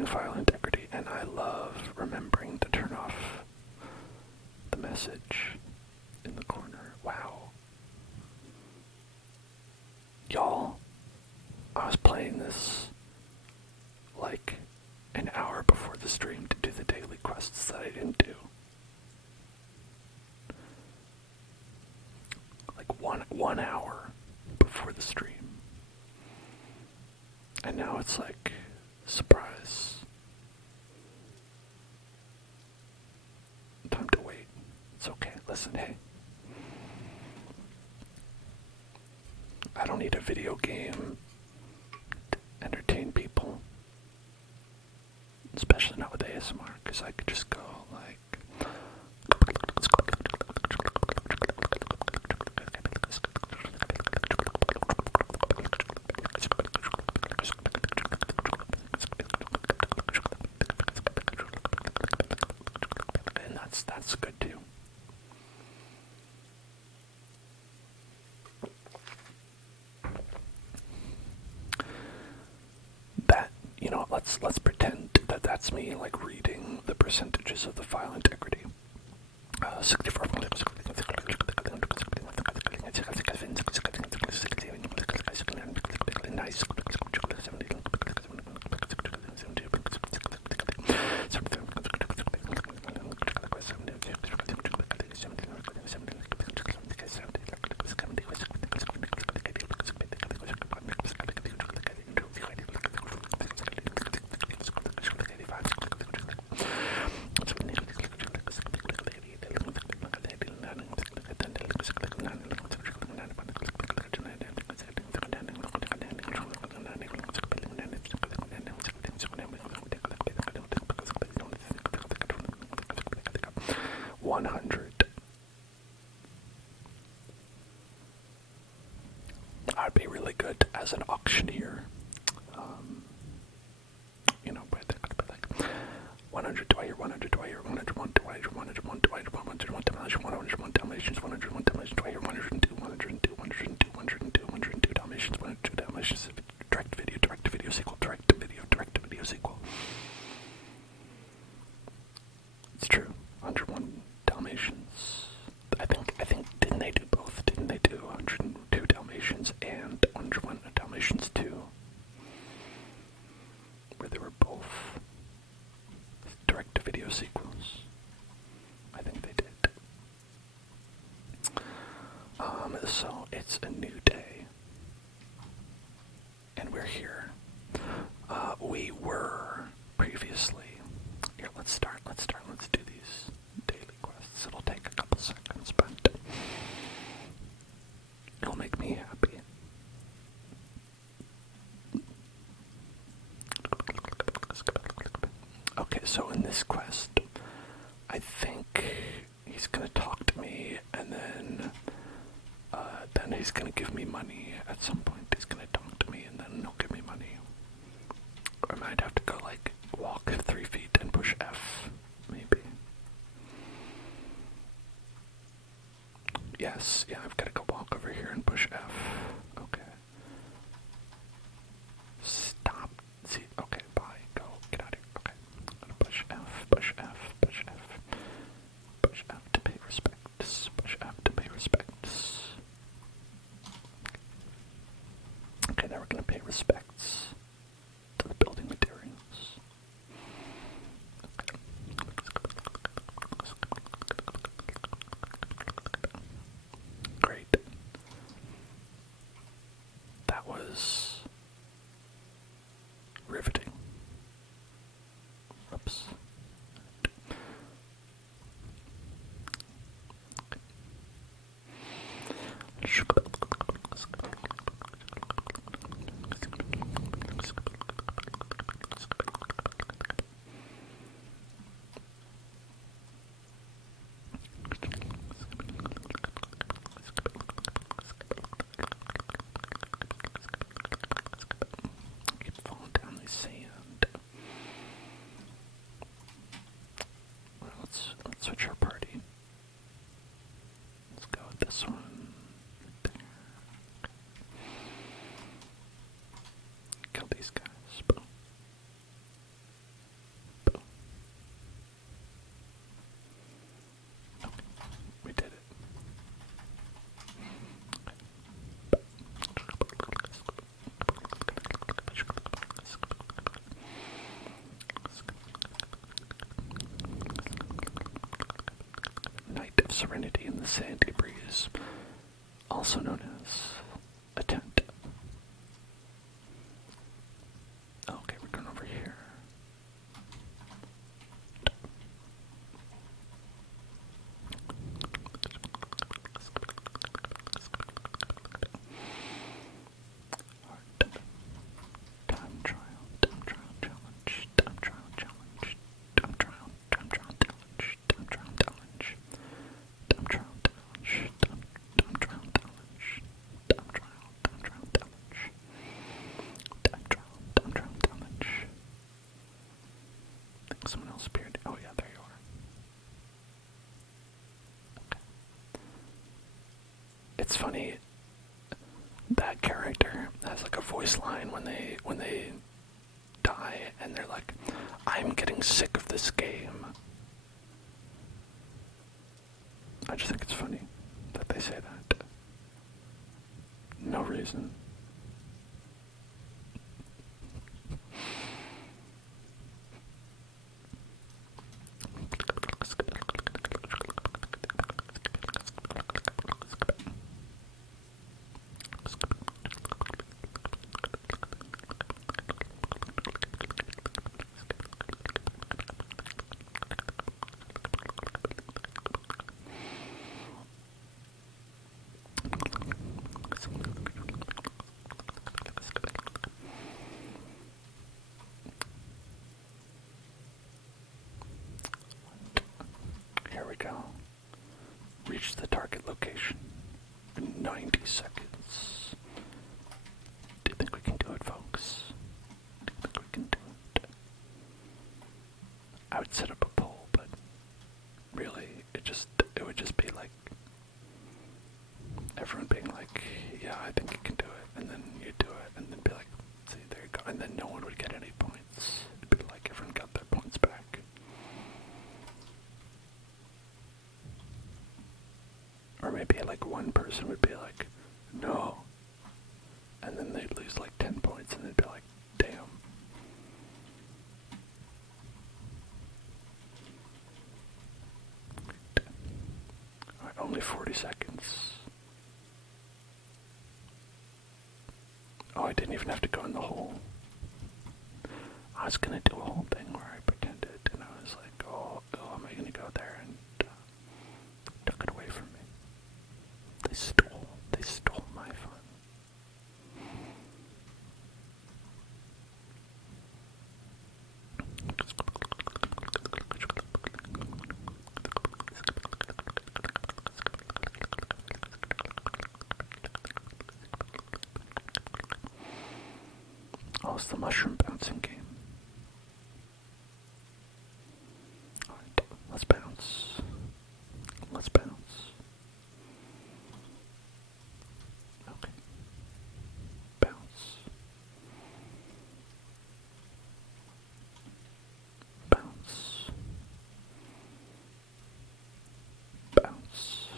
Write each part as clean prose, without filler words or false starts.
modifying file integrity, and I love remembering to turn off the message in the corner. Wow. Y'all, I was playing this like an hour before the stream to do the daily quests that I didn't do. Like one hour before the stream. And now it's like, surprise. Time to wait. It's okay. Listen, hey. I don't need a video game to entertain people. Especially not with ASMR, because I could just go like... And that's good too. That, you know, let's pretend that that's me like reading the percentages of the file integrity. 64. Nice. I'd be really good as an auctioneer. You know, but like 100, do I hear 100, do I hear 101, do I hear 101, do I hear 101 Dalmatians, 101 Dalmatians, do I hear 102, 102, 102, 102, 102 Dalmatians, 102 Dalmatians, direct to video sequel, direct to video sequel. It's true, 101 Dalmatians. I think, didn't they do both? Didn't they do 102 Dalmatians and 101 Dalmatians 2? Where they were both direct-to-video sequels. I think they did. So it's a new day. And we're here. We were previously... Here, let's start. Let's do these daily quests. It'll take a couple seconds, but it'll make me happy. Okay, so in this quest, I think he's gonna talk to me, and then he's gonna give me money at some point. He's gonna talk to me, and then he'll give me money. Or I might have to go, like, walk 3 feet and push F, maybe. Yes, yeah, I've gotta go walk over here and push F. Okay. Stop. See, okay, bye. Go. Get out of here. Okay. I'm gonna push F, push F, push F. Push F to pay respects. Push F to pay respects. Okay, now we're gonna pay respects to the building materials. Okay. Great. That was riveting. Oops. Keep falling down the sand. Well, let's switch our party. Let's go with this one. There. Kill these guys. Boom. serenity in the sandy breeze, also known as a tent. Okay, we're going over here. Time trial challenge, time trial challenge, time trial challenge, time trial challenge, time trial challenge, time trial challenge, time trial challenge, time trial challenge. I think someone else appeared. Oh yeah, there you are. Okay. It's funny, that character has like a voice line when they die, and they're like, "I'm getting sick of this game." I just think it's funny that they say that. No reason. Here we go. Reach the target location in 90 seconds. Do you think we can do it, folks? Do you think we can do it? I would set up a poll, but really, it would just be like everyone being like, "Yeah, I think you can do it," and then you do it, and then be like, "See, there you go," and then no one would get any points. It'd be like everyone got their points back. Or maybe like one person would be like, "No," and then they'd lose like 10 points, and they'd be like, "Damn." Alright, only 40 seconds. Oh, I didn't even have to go in the hole. I was gonna do a whole thing where I pretended, and I was like, oh, am I gonna go there? And took it away from me. They stole my fun. Oh, it's the mushroom bouncing game. Alright, let's bounce. Let's bounce. Okay. Bounce. Bounce. Bounce.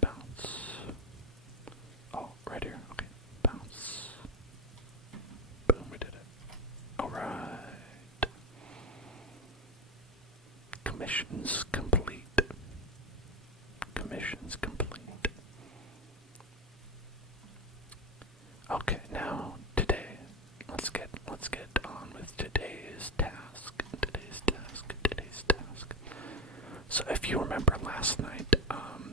Bounce. Oh, right here. Okay. Bounce. Boom, we did it. Alright. Commissions complete. Commissions complete. Okay, now today, let's get on with today's task. So if you remember last night,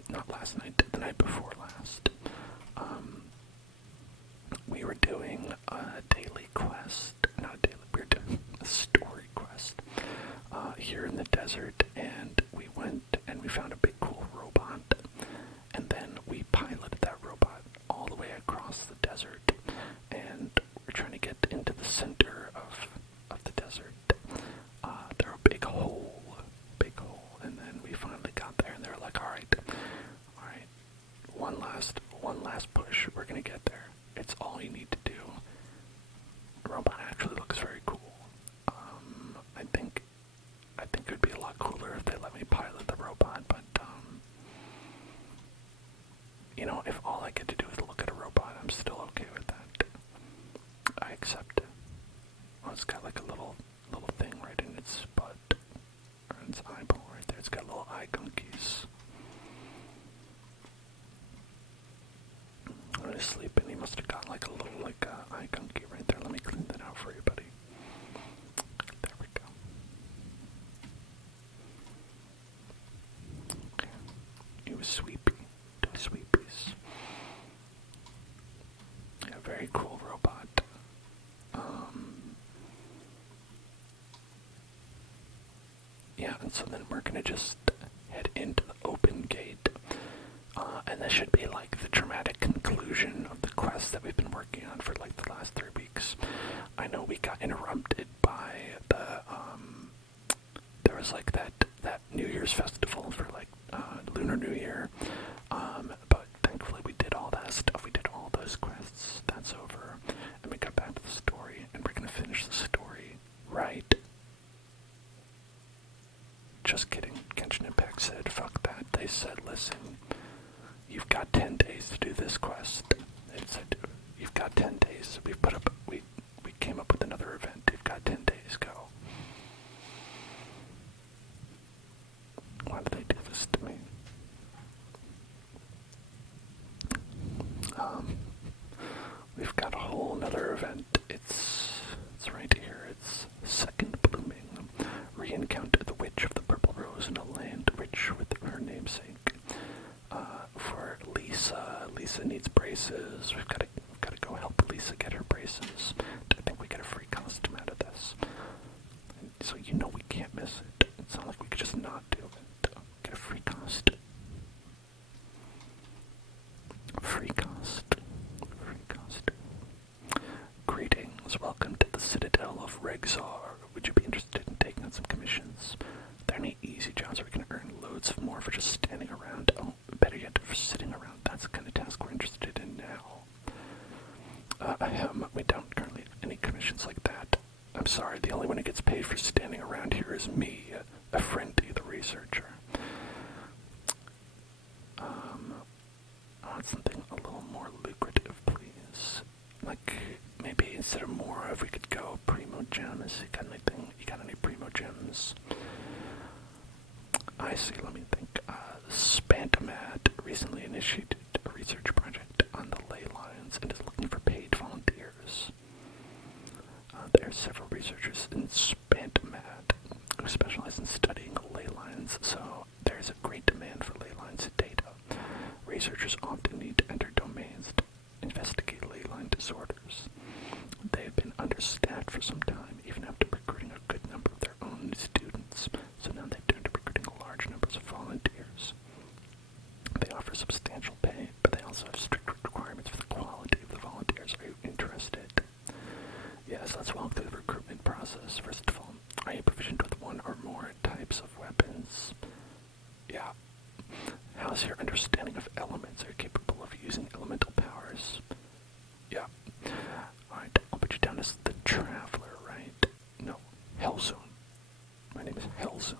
not last night, the night before last, we were doing a daily quest, not a daily, we were doing a story quest, here in the desert, and we went and we found a big cool robot, and then we piloted that robot all the way across the desert, and we're trying to get into the center of the desert, through a big hole, and then we finally got there, and they were like, all right, one last push, we're gonna get there. It's all you need to do. The robot actually looks very cool. I think it would be a lot cooler if they let me pilot the robot, but you know, if all I get to do is look at a robot, I'm still okay with that. I accept it. Oh, it's got like a little thing right in its butt, or in sweepy. Toy sweepies. A very cool robot. Yeah, and so then we're gonna just head into the open gate. And this should be like the dramatic conclusion of the quest that we've been working on for like the last 3 weeks. I know we got interrupted by the, there was like that New Year's festival for like, Lunar New Year. But thankfully we did all that stuff. We did all those quests. That's over. And we got back to the story, and we're gonna finish the story right. Just kidding. Genshin Impact said, fuck that. They said, listen, you've got 10 days to do this quest. They said, you've got 10 days. We came up with another event. You've got 10 days, go. Why do they do this to me? We've got a whole nother event. It's right here. It's Second Blooming. Re-encounter the Witch of the Purple Rose in a land rich with her namesake. For Lisa. Lisa needs braces. We've got to go help Lisa get her braces. I think we get a free costume out of this. So you know we can't miss it. It's not like we could just not do it. Get a free costume. Free costume. Free costume. Greetings. Welcome to the Citadel of Regzar. Would you be interested in taking on some commissions? Are there any easy jobs where we can earn loads more for just standing around? Oh, better yet, for sitting around. That's the kind of task we're interested in now. We don't currently have any commissions like that. I'm sorry, the only one who gets paid for standing around here is me, a friendly, the researcher. I want something a little more lucrative, please. Like, maybe instead of more, if we could go primo gems. You got anything? You got any primo gems? I see, let me think. Spantamad recently initiated a research project on the ley lines and is looking for paid volunteers. There are several researchers in Spantamad who specialize in studying ley lines, so there's a great demand for ley lines data. Researchers often need to enter domains to investigate ley line disorders. They have been understaffed for some time, even after recruiting a good number of their own students, so now they've turned to recruiting large numbers of volunteers. They offer substantial pay, but they also have strict requirements for the quality of the volunteers. Are you interested? Yes, let's walk through the recruitment process. First of all, are you proficient with one or more types of weapons? Yeah. How's your understanding of elements? Are you capable of using elemental powers? Yeah. Alright, I'll put you down as the Traveler, right? No, Hellzone. My name is Hellzone.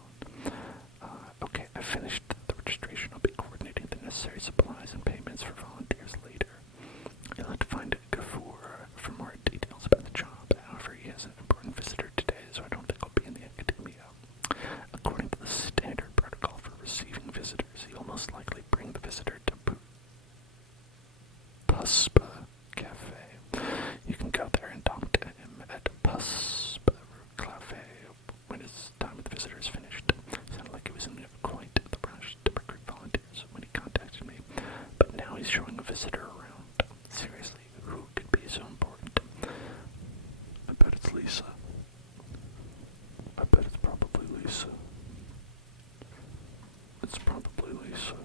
Okay, I finished the registration. I'll be coordinating the necessary supplies and payments for volunteers later. You'll have to find Gafoor for more details about the job. However, he has an important visitor today, so I don't think I'll be in the academia. According to the standard protocol for receiving visitors, he will most likely bring the visitor to Puspa Cafe. You can go there and talk to him at Puspa Cafe when his time with the visitor is finished. Sounded like he was in quite the rush to recruit volunteers when he contacted me, but now he's showing a visitor around. Seriously, who could be so important? I bet it's Lisa. I bet it's probably Lisa. It's probably Lisa.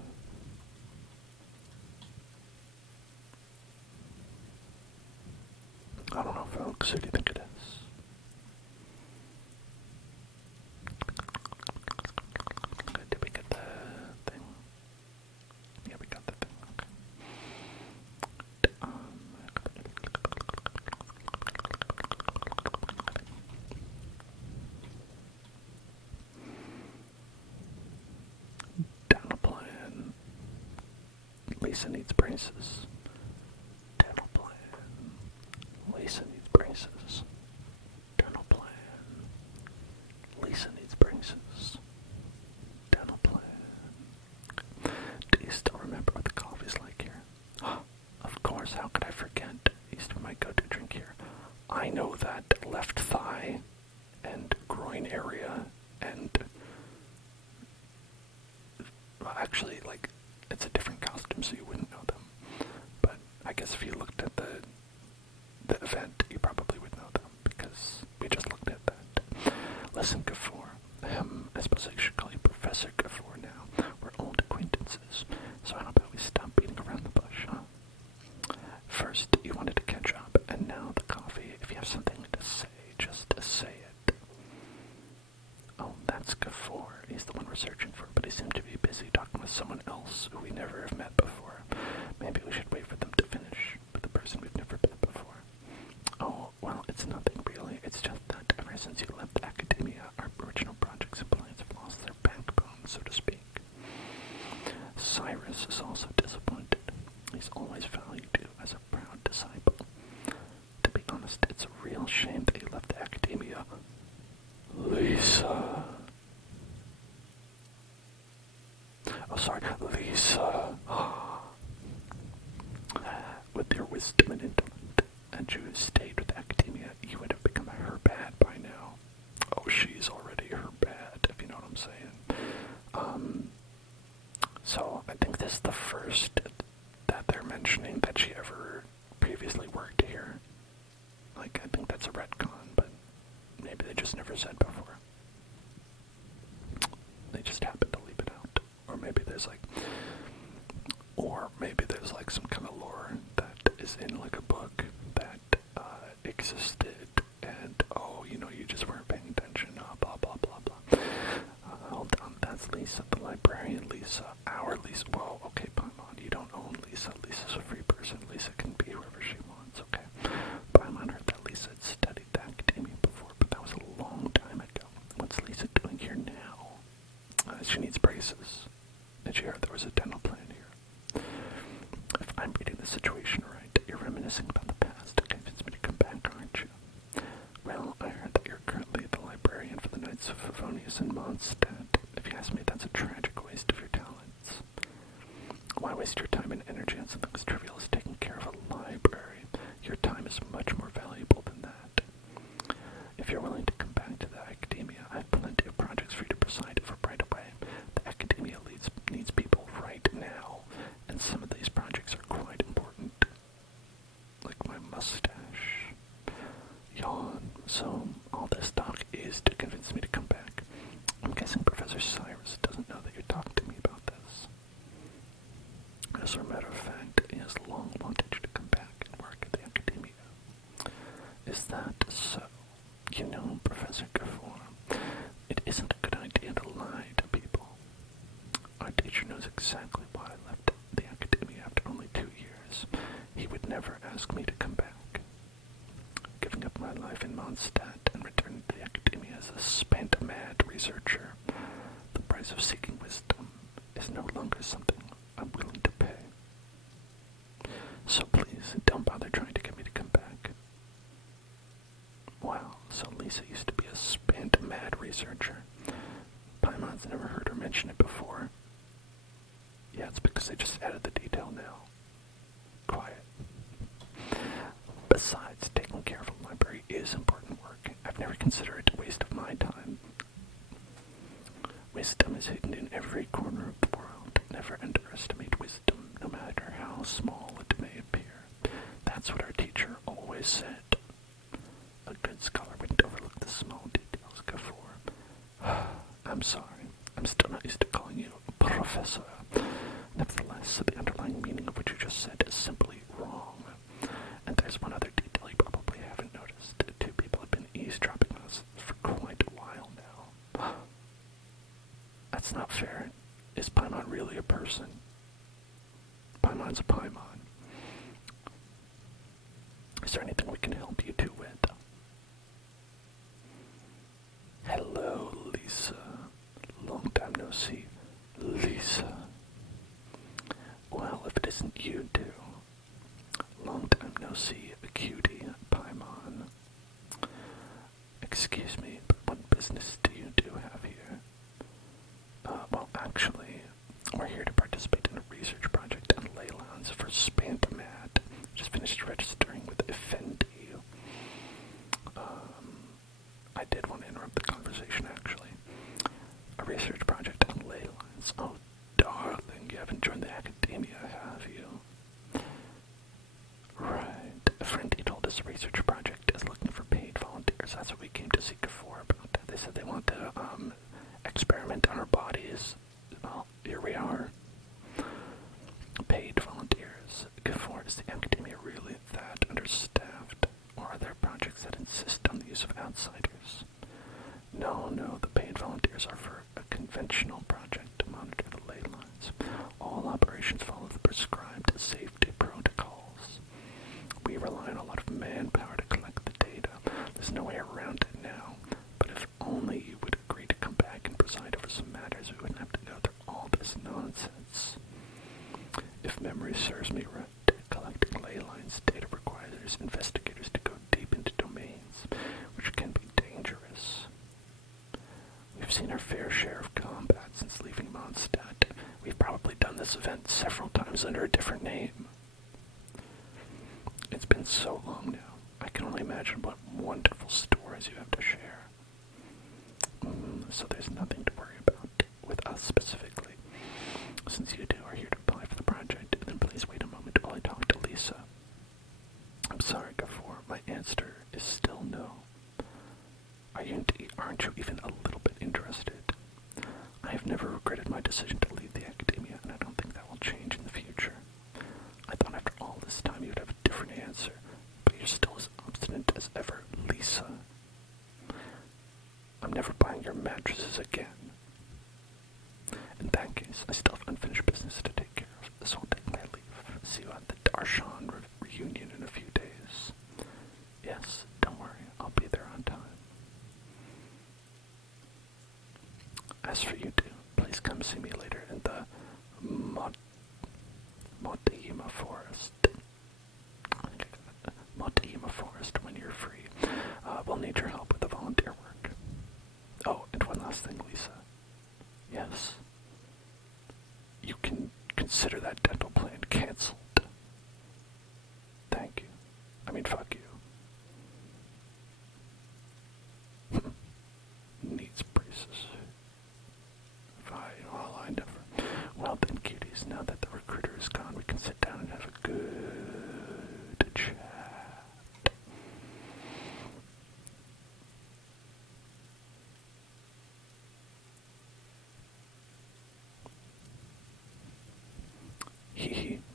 I don't know, folks. Who do you think it is? Did we get the thing? Yeah, we got the thing. Okay. Dental plan. Lisa needs braces. Dental plan. Lisa needs braces. Dental plan. Lisa needs braces. Dental plan. Do you still remember what the coffee's like here? Of course, how could I forget? It used to be my go-to drink here. I know that left thigh and groin area and... Well, actually, like, suppose I should call you Professor Gafford now. We're old acquaintances, so how about we stop beating around the bush, huh? First, you wanted to catch up, and now the coffee. If you have something to say, just say it. Oh, that's Gafford. He's the one we're searching for, but he seemed to be busy talking with someone else who we never have met before. Maybe we should wait for them to finish with the person we've never met before. Oh, well, it's nothing really. It's just that ever since you left academia, our original projects and plans have lost their backbone, so to speak. Cyrus is also disappointed. He's always valued you as a proud disciple. To be honest, it's a real shame that you left academia. Lisa. Oh, sorry, Lisa. With your wisdom and intellect, and you stayed with academia, you would have become her bad by now. Oh, she's already her bad, if you know what I'm saying. So I think this is the first that they're mentioning that she ever previously worked here. Like, I think that's a retcon, but maybe they just never said before. They just happened to leave it out. Or maybe there's like some kind of lore that is in like a book that existed, and you just weren't paying attention, blah blah blah blah. Hold on, that's Lisa, the librarian. Lisa, our Lisa. Whoa, okay, Paimon, you don't own Lisa. Lisa's a free person. Lisa can be whoever she wants, okay? Paimon heard that Lisa had studied the academia before, but that was a long time ago. What's Lisa doing here now? She needs braces. Did you hear there was a dental plan here? If I'm reading the situation right, you're reminiscing about the past to convince me to come back, aren't you? Well, I heard that you're currently the librarian for the Knights of Favonius and Mondstadt. If you ask me, that's a tragic waste of your talents. Why waste your time and energy on something as trivial as taking care of a library? Your time is much more valuable than that. If you're willing to come back to the academia, I have plenty of projects for you to preside over right away. The academia needs people right now, and some of these projects are quite important. Like my mustache. Yawn. So, all this talk is to convince me to come back. I'm guessing Professor Cyrus doesn't know that you're talking to me about this. As a matter of fact, he has long wanted you to come back and work at the academia. Is that so? You know, Professor Gafford, it isn't a good idea to lie to people. Our teacher knows exactly why I left the academia after only 2 years. He would never ask me to come back. Giving up my life in Mondstadt and returning to the academia as a spent-mad researcher, the price of seeking wisdom is no longer something I'm willing to pay. So please, don't bother trying to get me to come back. Wow, so Lisa used to be a spent-mad researcher. Paimon's never heard her mention it before. Yeah, it's because they just added the detail now. Quiet. Besides, taking care of a library is important work. I've never considered it a waste of my time. Wisdom is hidden in every corner of the world. Never underestimate wisdom, no matter how small it may appear. That's what our teacher always said. A good scholar wouldn't overlook the small details, Gafford. I'm sorry. I'm still not used to calling you Professor. Nevertheless, the underlying meaning of what you just said is simply wrong. And there's one other detail you probably haven't noticed. 2 people have been eavesdropping on us for quite a while now. That's not fair. Is Paimon really a person? Paimon's a Paimon. Is there anything we can help you two with? Hello, Lisa. Long time no see. Lisa. Well, if it isn't you two. Long time no see, a cutie, Paimon. Excuse me, but what business do you have here? Well, actually, we're here to participate in a research project on Leylands for Spantamad. Just finished registering with Effendi. I did want to interrupt the conversation, actually. intentional project to monitor the ley lines. All operations follow the prescribed safety protocols. We rely on a lot of manpower to collect the data. There's no way around it now. But if only you would agree to come back and preside over some matters, we wouldn't have to go through all this nonsense. If memory serves me right, collecting ley lines data requires investigators to go deep into domains, which can be dangerous. We've seen our fair share of combat since leaving Mondstadt. We've probably done this event several times under a different name. It's been so long now. I can only imagine what wonderful stories you have to share. So there's nothing to worry about with us specifically. Since you two are here to apply for the project, then please wait a moment while I talk to Lisa. I'm sorry, Gafor. My answer is still no. Aren't you even a little bit interested? I have never regretted my decision to leave the academia, and I don't think that will change in the future. I thought after all this time you'd have a different answer, but you're still as obstinate as ever, Lisa. I'm never buying your mattresses again. In that case, I still have unfinished business to take care of, so I'll take my leave. See you at the Darshan reunion in a few days. Yes, don't worry, I'll be there on time. As for you two, please come see me later in the Motima Forest. Motima Forest when you're free. We'll need your help with the volunteer work. Oh, and one last thing, Lisa. Yes. You can consider that dental plan cancelled. Thank you. I mean, fuck you. Needs braces. Fine, well, I never. Well then, cuties, now that the recruiter is gone, we can sit down and have a good chat.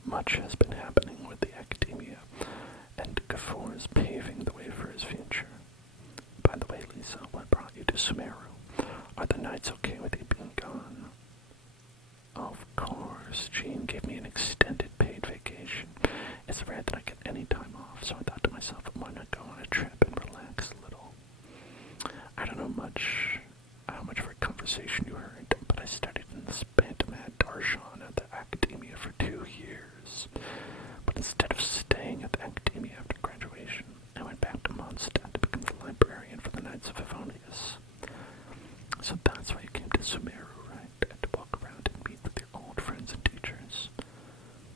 Much has been happening with the academia, and Gafor is paving the way for his future. By the way, Lisa, what brought you to Sumeru? Are the nights okay with you being gone? Of course, Jean gave me an extended paid vacation. It's rare that I get any time off, so I thought to myself, why not go on a trip and relax a little? I don't know how much of a conversation you heard, but I studied in the Spantamad Darshan at the academia for 2 years. But instead of staying at the academia after graduation, I went back to Mondstadt to become the librarian for the Knights of Favonius. So that's why you came to Sumeru, right? And to walk around and meet with your old friends and teachers.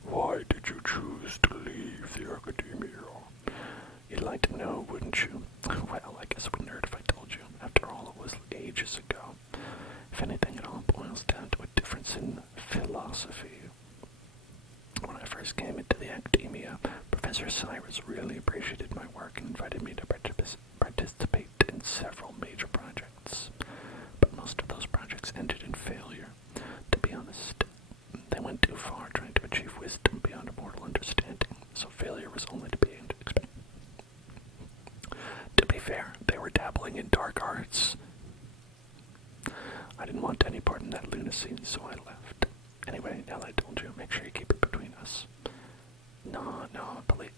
Why did you choose to leave the academia? You'd like to know, wouldn't you? Well, I guess I would nerd if I told you. After all, it was ages ago. If anything, it all boils down to a difference in philosophy. When I first came into the academia, Professor Cyrus really appreciated my work and invited me to participate in several major projects. But most of those projects ended in failure. To be honest, they went too far trying to achieve wisdom beyond a mortal understanding, so failure was only to be expected. To be fair, they were dabbling in dark arts. I didn't want any part in that lunacy, so I left. Anyway, now that I told you, make sure you keep it between us. No, believe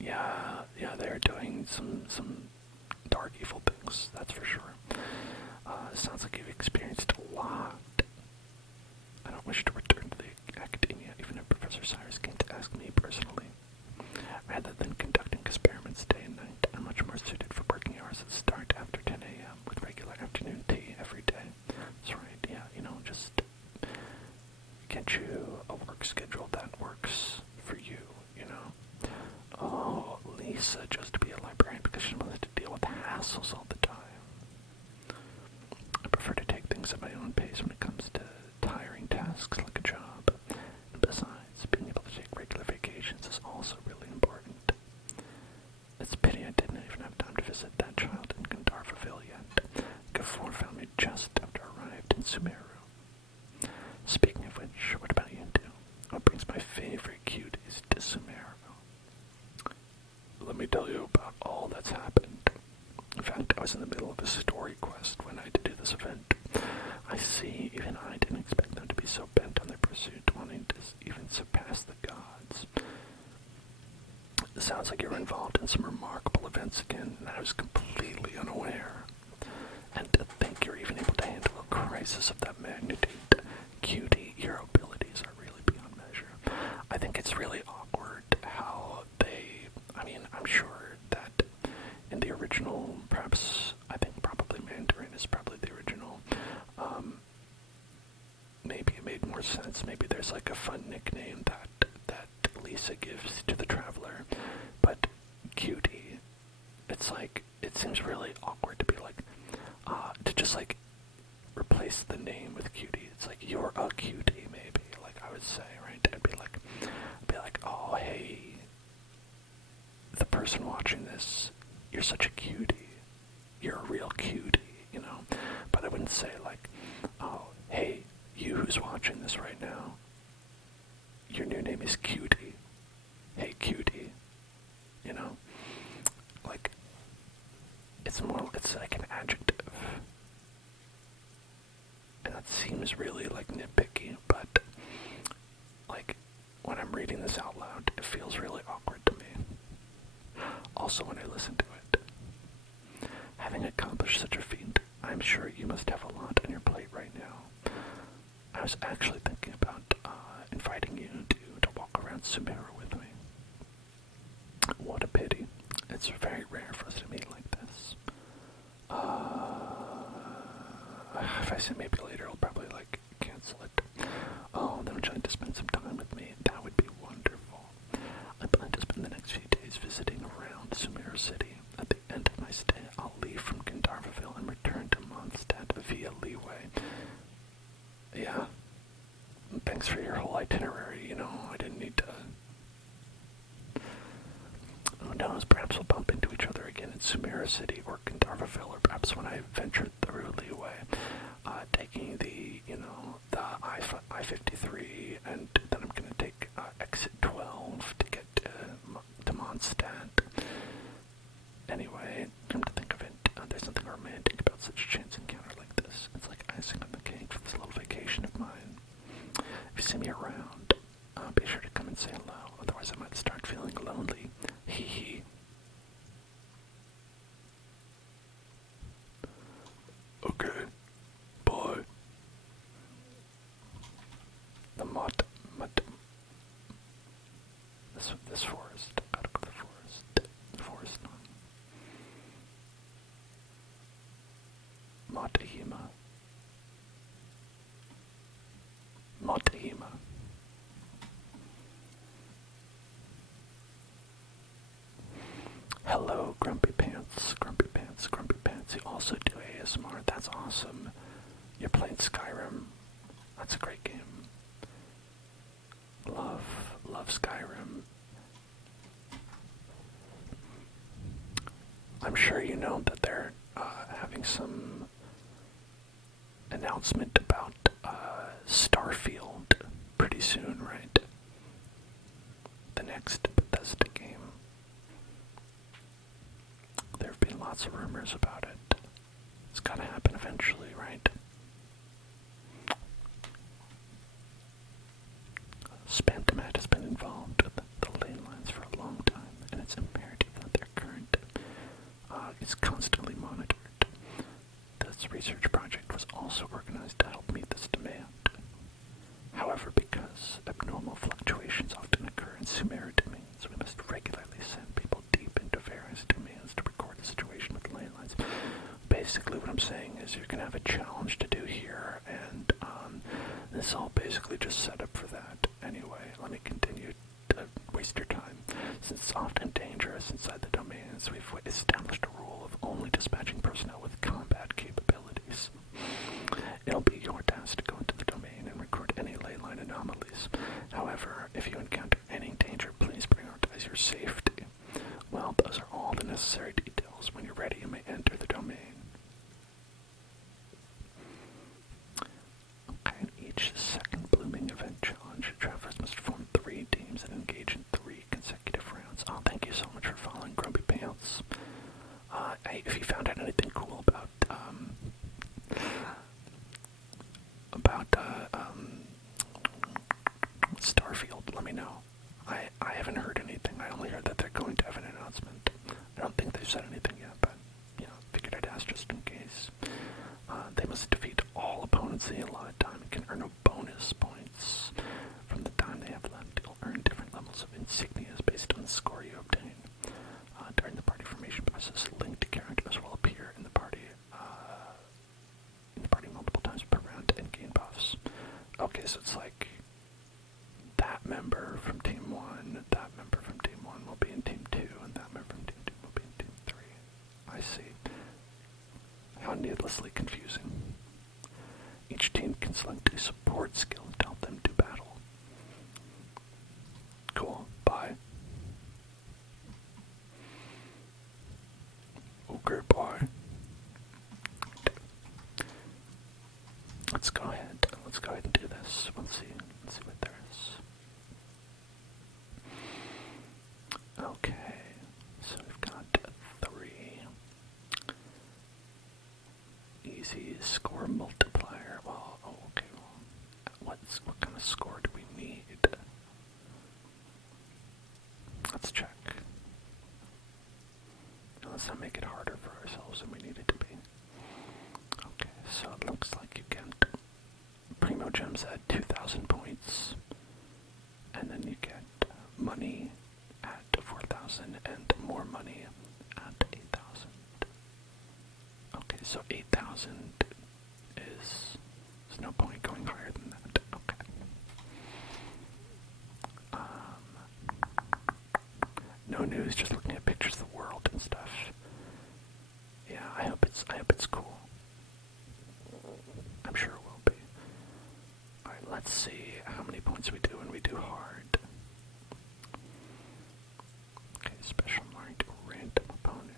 yeah, they're doing some dark evil things, that's for sure. Sounds like you've experienced a lot. I don't wish to return to the academia, even if Professor Cyrus came to ask me personally. Rather than conducting experiments day and night, I'm much more suited for working hours that start after 10 a.m. with regular afternoon tea every day. That's right, yeah, just get you a work schedule that works for you, Oh, Lisa just to be a librarian because she doesn't have to deal with hassles all the time. I prefer to take things at my own pace when it comes to tiring tasks like a job. And besides, being able to take regular vacations is also really important. It's a pity I didn't even have time to visit that child in Gandharvaville yet. Gafor found me just after I arrived in Sumeru. Speaking of which, what about you two? What brings my favorite cuties to Sumeru? Let me tell you about all that's happened. In fact, I was in the middle of a story quest when I had to do this event. I see. Even I didn't expect them to be so bent on their pursuit, wanting to even surpass the gods. It sounds like you're involved in some remarkable events again, and I was completely unaware. And to think you're even able to handle a crisis of that magnitude. Cutie, your abilities are really beyond measure. I think it's really awkward how I'm sure that in the original, perhaps, I think probably Mandarin is probably the original. Maybe it made more sense. Maybe there's like a fun nickname that Lisa gives to the traveler. But Cutie, it's like, it seems really awkward to be like, to just like replace the name with Cutie. It's like, you're a cutie, maybe, like I would say, right? I'd be like, oh, hey, the person watching this, you're such a cutie. You're a real cutie, you know? But I wouldn't say like, oh, hey, you who's watching this right now, your new name is Cutie. Hey, cutie. You know? Like, it's like an adjective. And that seems really like nitpicky, but like when I'm reading this out loud, it feels really awkward to me. Also when I listen to it. Having accomplished such a feat, I'm sure you must have a lot on your plate right now. I was actually thinking about inviting you to walk around Sumeru with me. What a pity. It's very rare for us to meet like this. If I say maybe later, I'll probably like cancel it. Oh, then would you like to spend some time with me? That would be wonderful. I plan to spend the next few days visiting around Sumeru City. At the end of my stay, I'll leave from Gandharvaville and return to Mondstadt via Leeway. Yeah. Thanks for your whole itinerary, you know, I didn't need to... Who knows, perhaps we'll bump into each other again in Sumeru City or Gandharvaville, or perhaps when I venture through Leeway, taking the, the I-53, and then I'm going to take exit 12 to get to Mondstadt. Anyway, come to think of it, there's something romantic about such a chance encounter like this. It's like icing on the cake for this little vacation of mine. If you see me around, be sure to come and say hello, otherwise I might start feeling lonely. Hee hee. Okay. Bye. This forest. Gotta go to the forest. The forest. Matahima. Hello, Grumpy Pants. You also do ASMR. That's awesome. You're playing Skyrim. That's a great game. Love Skyrim. I'm sure you know that they're having some announcement about Starfield pretty soon, right? The next Bethesda game. There have been lots of rumors about it. It's gotta happen eventually, right? Spantomat has been involved with the ley lines for a long time, and it's imperative that their current is constantly monitored. This research project was also organized to help meet this demand. However, because abnormal fluctuations often occur in Sumeru domains, we must regularly send people deep into various domains to record the situation with ley lines. Basically what I'm saying is you're going to have a challenge to do here, and this is all basically just set up for that. Anyway, let me continue to waste your time. Since it's often dangerous inside the domains, we've established a rule of only dispatching personnel with combat capabilities. It'll be your task to go into the domain and record any ley line anomalies. However, if you encounter any danger, please prioritize your safety. Well, those are all the necessary details. When you're ready, you may enter the domain. Okay, in each second blooming event challenge, travelers must form 3 teams and engage in 3 consecutive rounds. Oh, thank you so much for following Grumpy Pants. Hey, if you found out anything cool about once they allotted time and can earn a bonus points from the time they have left. You'll earn different levels of insignias based on the score you obtain. During the party formation process, linked characters will appear in the party multiple times per round and gain buffs. Okay, so it's like that member from Team 1, that member from Team 1 will be in Team 2, and that member from Team 2 will be in Team 3. I see. How needlessly confusing. Each team can select a support skill to help them do battle. Cool. Bye. Okay, bye. Let's go ahead. Let's go ahead and do this. Let's see what there is. Okay, so we've got 3. Easy score multiplier. Well, okay. Well, what kind of score do we need? Let's check. Let's not make it harder for ourselves than we need it to be. Okay, so it looks like you get Primo Gems at 2,000 points, and then you get money at 4,000 and more money at 8,000. Okay, so 8,000 there's no point going higher than that. Okay. No news, just looking at pictures of the world and stuff. Yeah, I hope it's cool. I'm sure it will be. Alright, let's see how many points we do when we do hard. Okay, special marked random opponent.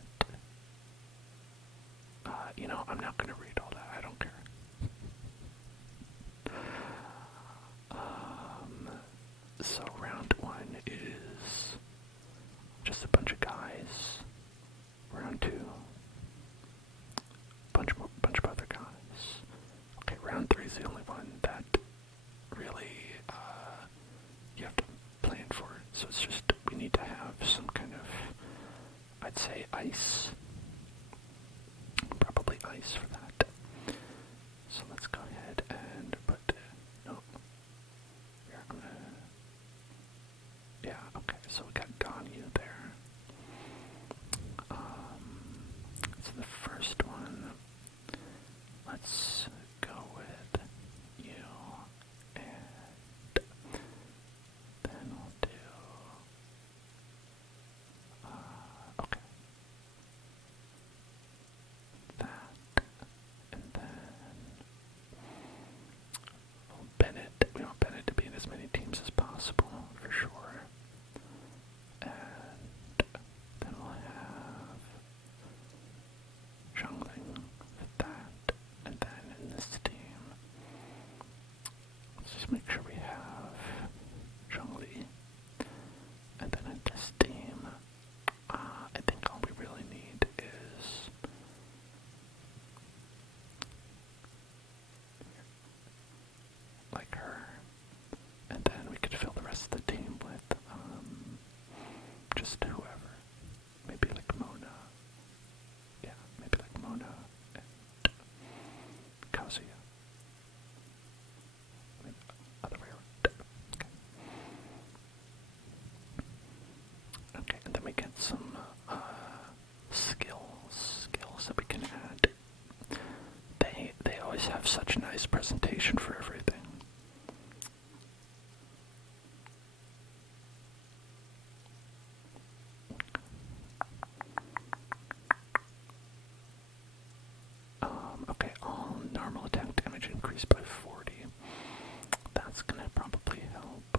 I'm not gonna read all that, I don't care. So round 1 is just a bunch of guys. Round 2, bunch of other guys. Okay, round 3 is the only one that really you have to plan for. So it's just we need to have some kind of, I'd say, ice. Probably ice for that. So let's go ahead and put no. Here, I'm gonna. Yeah, okay. So we got Ganyu there. So the first one, let's go with you, and then we'll do, okay, that, and then Bennett. We want Bennett to be in as many teams as possible, for sure. And then we'll have Zhongling with that, and then in this team, let's just make sure we have Zhongli, and then in this team, I think all we really need is like her, and then we could fill the rest of the team with just whoever, maybe like Mona. Yeah, maybe like Mona and Kazuya. Maybe other way around. Okay, and then we get some skills that we can add. They always have such nice presentation for everything. Okay, all normal attack damage increased by 40. That's gonna probably help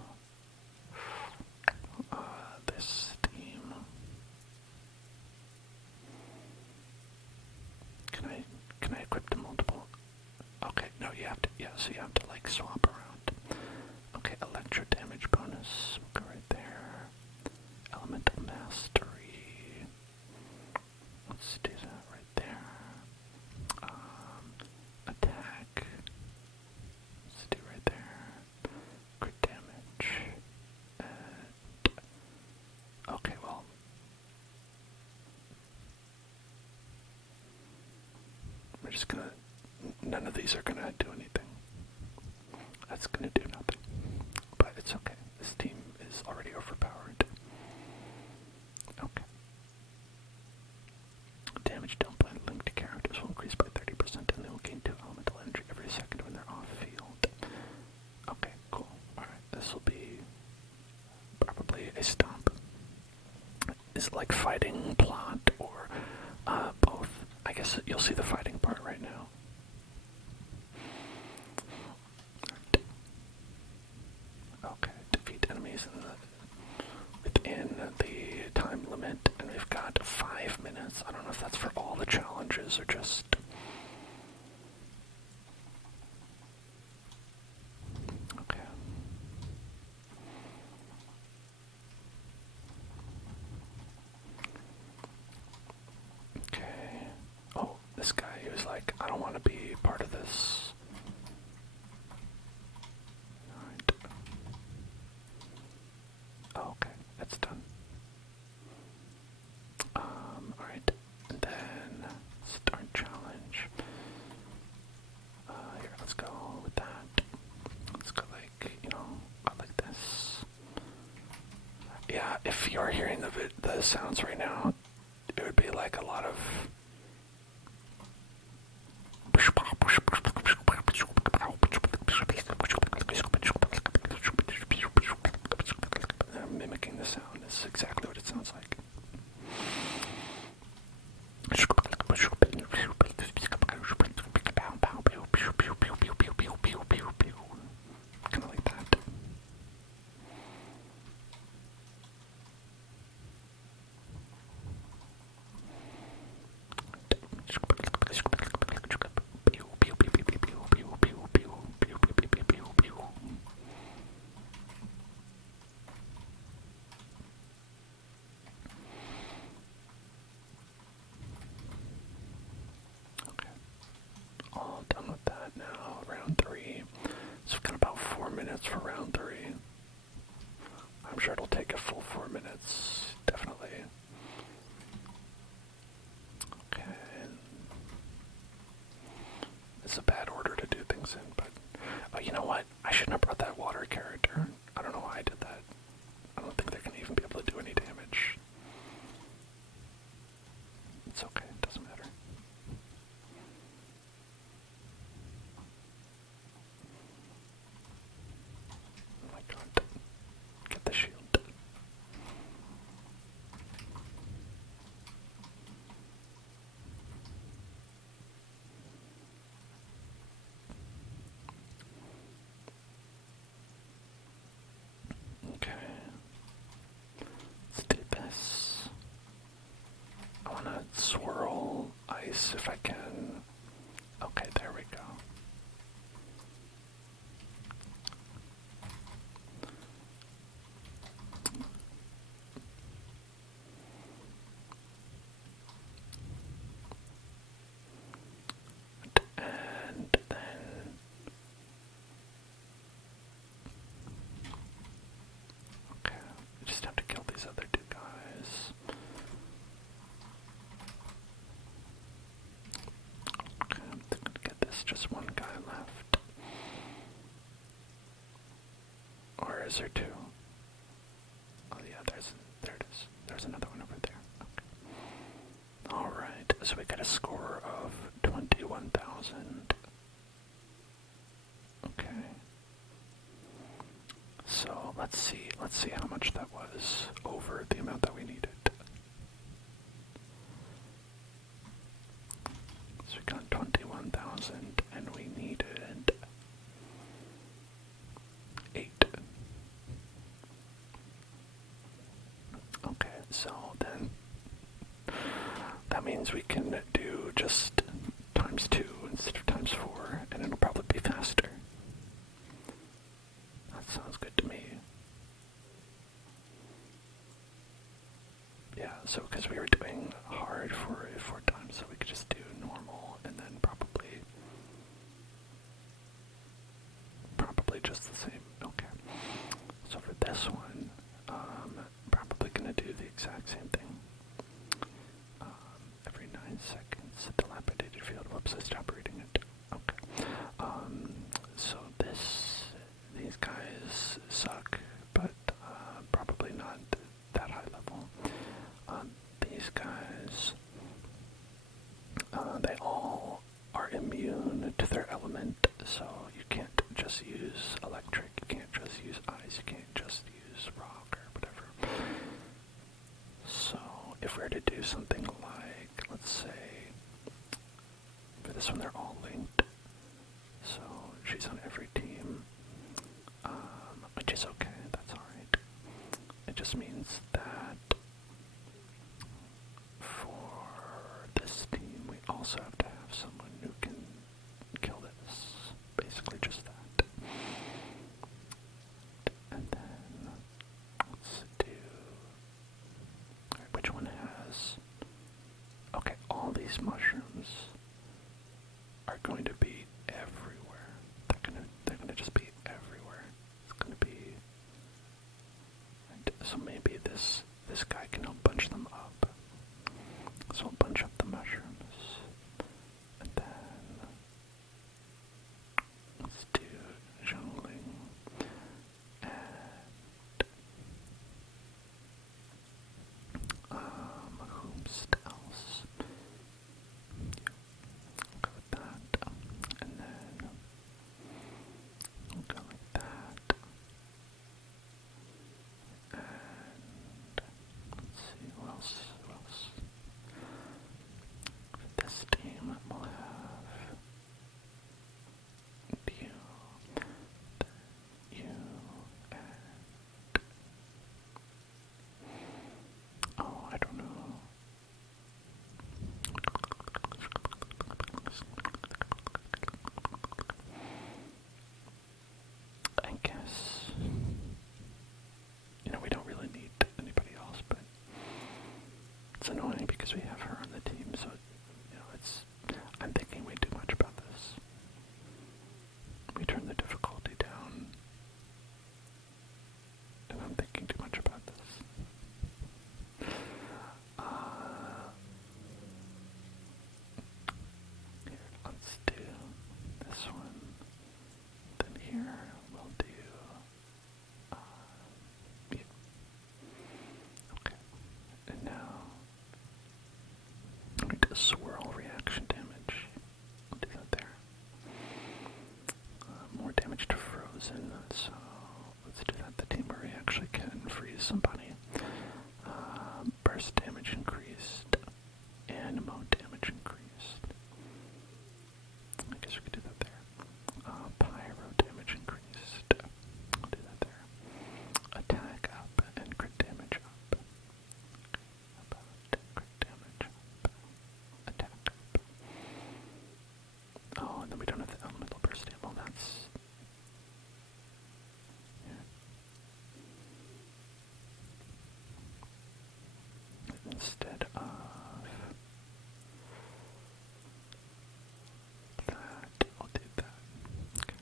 this team. Can I equip the multiple? Okay, no, you have to. Yeah, so you have to like swap around. Okay, electro damage bonus. We'll go right there. Elemental mastery. Let's do that right there. Attack. Let's do right there. Crit damage. And okay, well. We're just gonna. None of these are gonna do anything. that's gonna do nothing. But it's okay. This team is already overpowered. Okay. Damage dealt by linked characters will increase by 30% and they will gain 2 elemental energy every second when they're off field. Okay, cool. Alright, this will be probably a stomp. Is it like fighting plot or both? I guess you'll see the fighting part right now. Okay, defeat enemies within the time limit, and we've got 5 minutes. I don't know if that's for all the challenges or just... Okay. Okay. Oh, this guy, he was like, I don't want to be part of this. Alright. Oh, okay, that's done. Alright, and then start challenge. Here, let's go with that. Let's go like, like this. Yeah, if you're hearing the sounds right now, it would be like a lot of mimicking the sound. Is exactly what it sounds like. Kind of like that. Okay. All done with that now. Round 3. So we've got about 4 minutes for round 3. I'm sure it'll take a full 4 minutes. Definitely. Okay. It's a bad order to do things in, but... Oh, you know what? I shouldn't have brought that water character. I don't know why I did that. I don't think they're going to even be able to do any damage. It's okay. It doesn't matter. Oh my god. Get the shield. Okay. Let's do this. I want to swirl ice if I can. Okay, there we go. And then... Okay, we just have to kill these other 2 guys. Okay, I'm gonna get this. Just 1 guy left. Or is there 2? Oh yeah, there it is. There's another one over there. Okay. Alright, so we got a score of 21,000. Okay. So let's see how much that was over the amount that we needed. So we got 21,000 and we needed 8. Okay, so then that means we can do just times 2 instead of times 4, and it'll probably be faster. That sounds good to me. Yeah, so because we were doing hard for 4 times, so we could just do normal and then probably just the same. Okay. So for this one, probably gonna do the exact same thing. Every 9 seconds, a dilapidated field. Whoops, I stopped reading it. Okay. So this She's on every team, which is okay. That's alright. It just means that for this team, we also have to have someone who can kill this. Basically just that. And then, let's do... Alright, which one has... Okay, all these mushrooms are going to be everywhere. They're gonna just be everywhere. It's gonna be... So maybe this guy can help bunch them up. So I'll bunch up the mushrooms. And then let's do jungling. And whomst else? I'll go with that. And then I'll go like that. And let's see, who else? For this team, we'll have you, and oh, I don't know. I guess, we don't really need anybody else, but it's annoying because we have her on the team, so, I'm thinking way too much about this. We turn the difficulty down, and I'm thinking too much about this. Here, let's do this one. Then here, we'll do, yeah. Okay, and now, we do swirl reaction damage. I'll do that there. More damage to frozen, so let's do that. The team where we actually can freeze somebody. Burst damage increased, and mode damage increased. I guess we could do that there. Pyro damage increased. I'll do that there. Attack up and crit damage up. About crit damage up. Attack up. Oh, and then we don't have the elemental burst damage. Well, that's... Instead of that, I'll do that. Okay.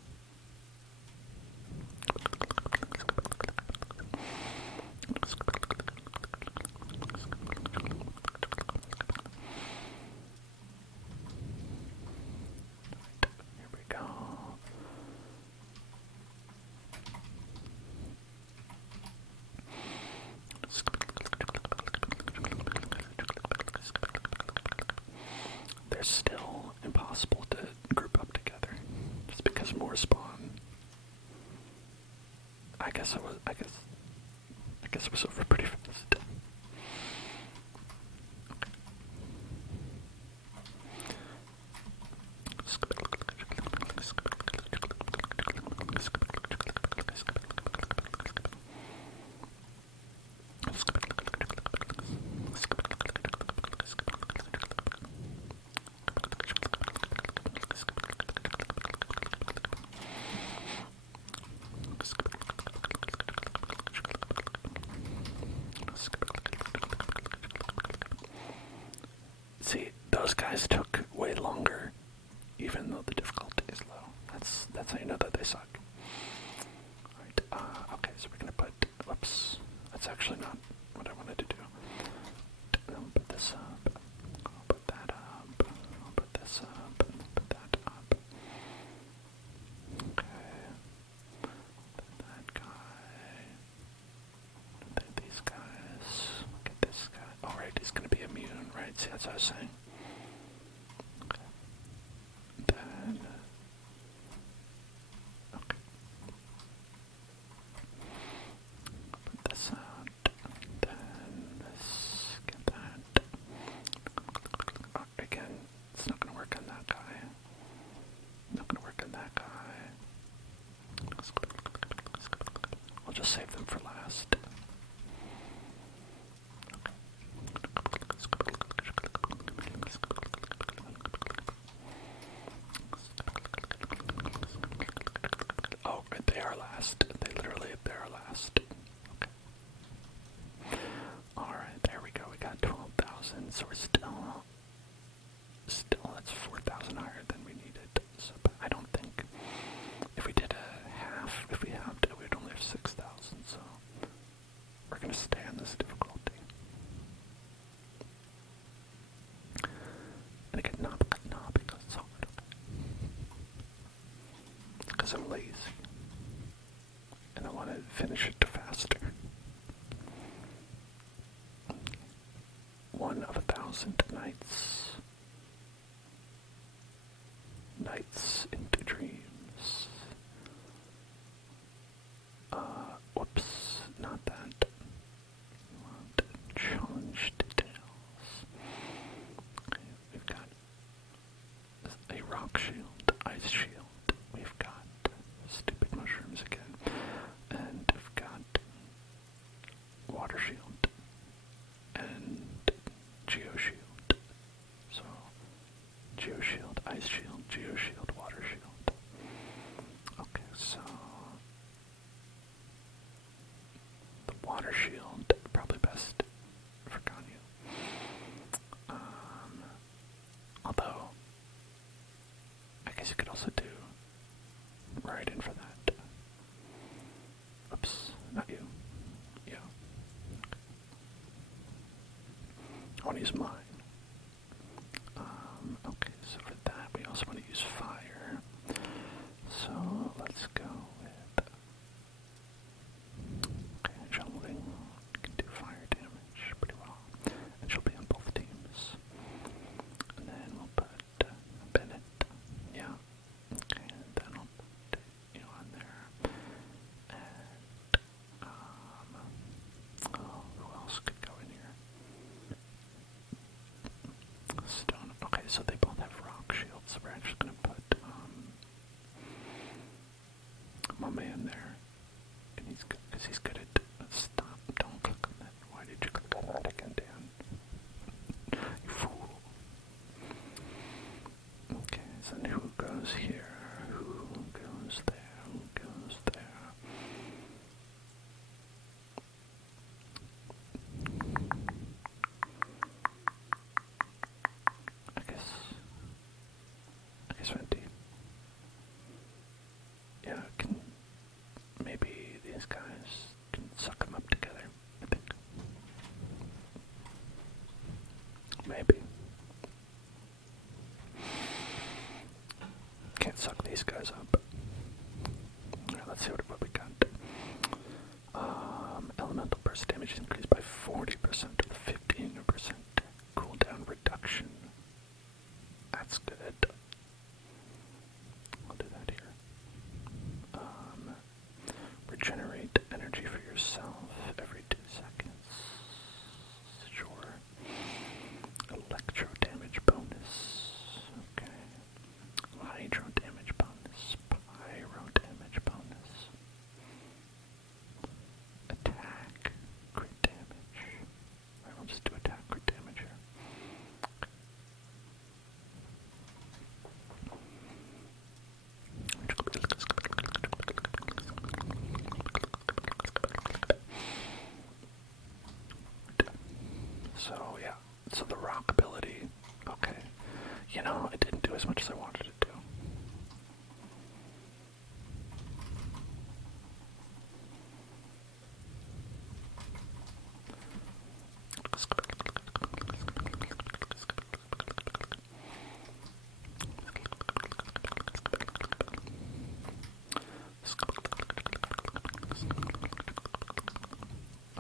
Here we go. They're still impossible to group up together. Just because more spawn. I guess it was over pretty fast. See, those guys took way longer, even though the difficulty is low. That's how you know that they suck. Alright, okay, so we're gonna put, whoops, that's actually not what I wanted to do. I'll put this up, I'll put that up, I'll put this up, put that up. Okay, that guy, then these guys, look at this guy. Alright, he's gonna be immune, right? See, that's what I was saying. Okay. Then, okay. Put this out, then this, get that. Again, it's not gonna work on that guy. Not gonna work on that guy. just save them for last. Oh, right, they are last. They literally, they are last. Okay. Alright, there we go. We got 12,000, so we're still, that's 4,000 higher than we needed. So, but I don't think, if we did a half, if we halved it, we'd only have 6,000, so we're gonna stay on this difficulty. And again, not because it's hard, okay? It's because I'm lazy. And I want to finish it faster. 1 of 1,000 nights. Nights into dreams. Whoops, not that. Want challenge details. Okay, we've got a rock shield, ice shield. We've got stupid mushrooms again. And we've got water shield and geo shield. So geo shield, ice shield, geo shield, water shield. Okay, so the water shield probably best for Ganyu. Although I guess you could also do Rite in for that. Oops, not you. Yeah. I want to use mine. Okay, so for that we also want to use fire. So let's go with Jumbling can do fire damage pretty well. And she'll be on both teams. And then we'll put Bennett. Yeah. Okay, and then I'll put you on there. And who else could go in here? Stone. Okay, so they both have rock shields, so we're actually gonna put my man there. And he's good because he's good at stop. Don't click on that. Why did you click on that again, Dan? You fool. Okay, so then who goes here? Who goes there? Who goes there? I guess Venti. Yeah, maybe these guys can suck them up together, I think. Maybe. Can't suck these guys up. Alright, let's see what we got. Elemental burst damage is increased by 40% with 15% cooldown reduction. That's good. I'll do that here. Regenerate energy for yourself every 2 seconds. Sure. Electro damage bonus. Okay. Hydro damage bonus. Pyro damage bonus. Attack crit damage. Alright, we'll just do attack crit damage here. So yeah, so the rock ability, okay. You know, it didn't do as much as I wanted it to.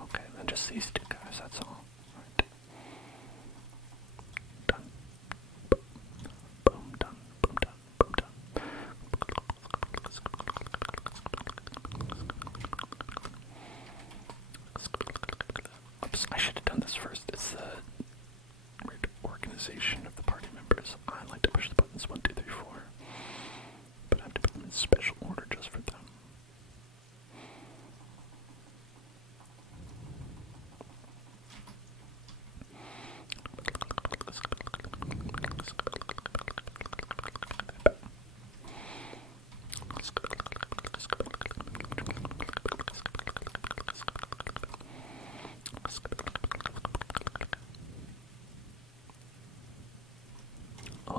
Okay, then just these two guys, that's all. Right. Done. Boom, done. Boom, done. Boom, done. Oops, I should have done this first. It's the organization of the party members. I like to push the buttons 1, 2, 3, 4, but I have to put them in special order just for them.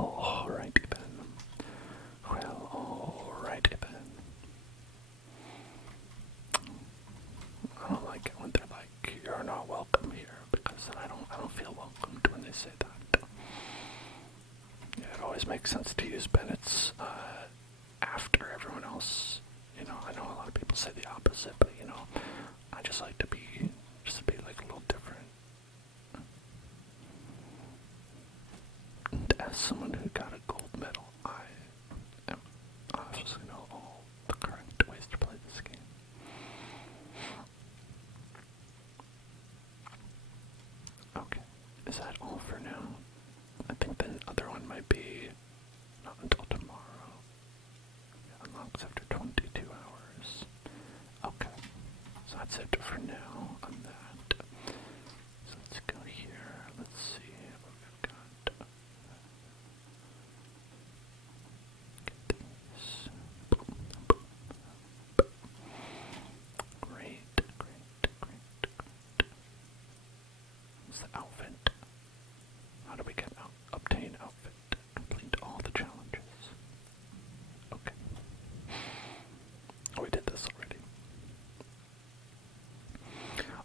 alrighty then. Well, alrighty then. I don't like it when they're like, "You're not welcome here," because then I don't feel welcomed when they say that. Yeah, it always makes sense to use Bennett's after everyone else. You know, I know a lot of people say the opposite, but you know, I just like to be like a little different. And as someone who got a gold medal, I am obviously know all the correct ways to play this game. Okay, is that all for now? I think the other one might be not until tomorrow. It unlocks after 22 hours. Okay, so that's it for now on that. So let's go here. Let's see what we've got. Get these. Boom, boom, boom. Great. What's the outfit? How do we get out? Obtain outfit. Complete all the challenges. Okay. Oh, we did this already.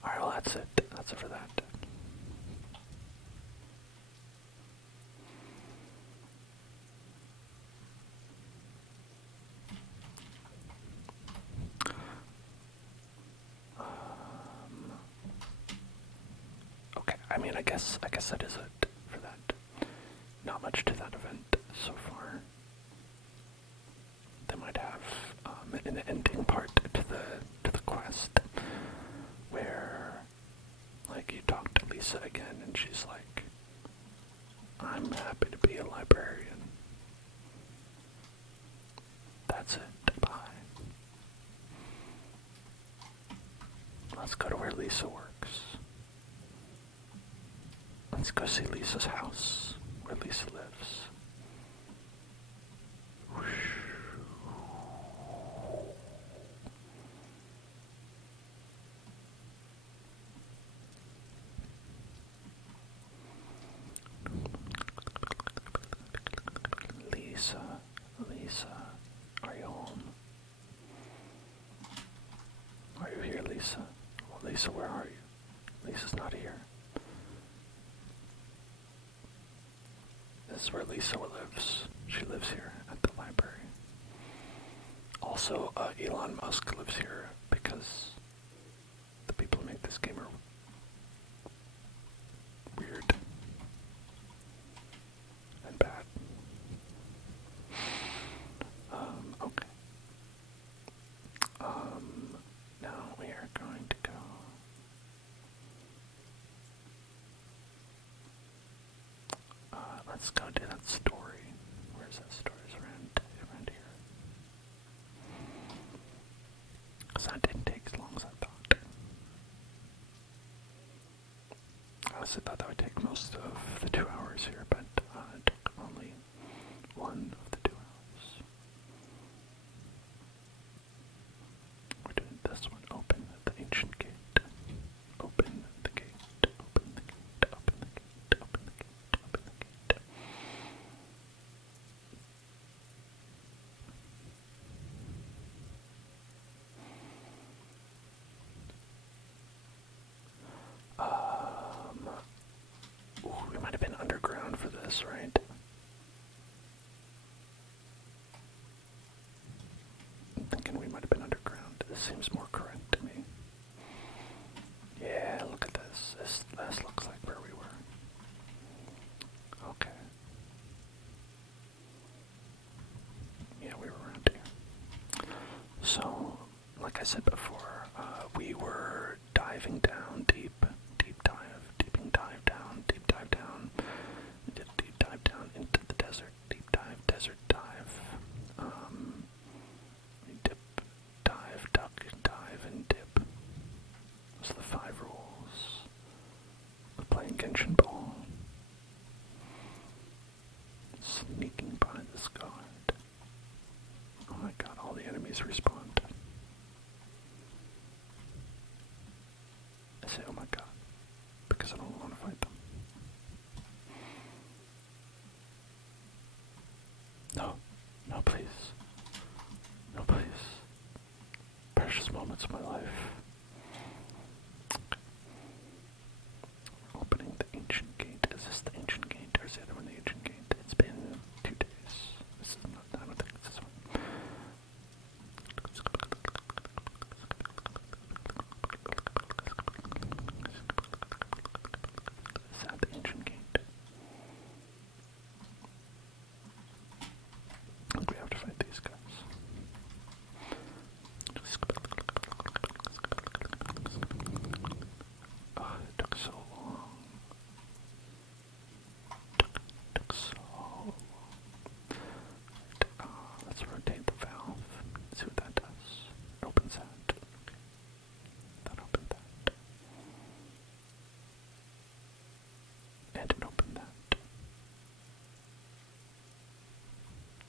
Alright, well that's it. That's it for that. Okay, I mean, I guess that is it for that. Not much to that event so far. They might have an ending part to the quest where, like, you talk to Lisa again, and she's like, "I'm happy to be a librarian." That's it. Bye. Let's go to where Lisa works. Let's go see Lisa's house, where Lisa lives. Lisa, are you home? Are you here, Lisa? Well, Lisa, where are you? Lisa's not here. This is where Lisa lives. She lives here at the library. Also, Elon Musk lives here because the people who make this game are weird and bad. Okay. Now we are going to go. Let's go do that story. Where's that story? It's around here. Because that didn't take as long as I thought. I honestly thought that would take most of the 2 hours here, but it took only one of the 2 hours. We're doing this one. Open the ancient gate. Open the gate. Open the gate. Open the gate. Open the gate. Open the gate. Ooh, we might have been underground for this, right? I'm thinking we might have been underground. This seems more correct to me. Yeah, look at this. This looks like where we were. Okay. Yeah, we were around here. So, like I said before, we were diving down deep dive down. We did a deep dive down into the desert, desert dive. We dip, dive, duck, dive, and dip. Those are the 5 rules of playing Genshin Ball. Sneaking by this guard. Oh my god, all the enemies respawned. I say, oh my god, because I don't want to fight them. precious moments of my life. Opening the ancient gate. Is this the ancient gate or is the other one the ancient gate? It's been 2 days. This is not, I don't think it's this one. Is that the ancient gate? I think we have to fight these guys. Oh, it took so long. Took so long. Let's rotate the valve. See what that does. Opens that. Okay. That opened that. And it opened that.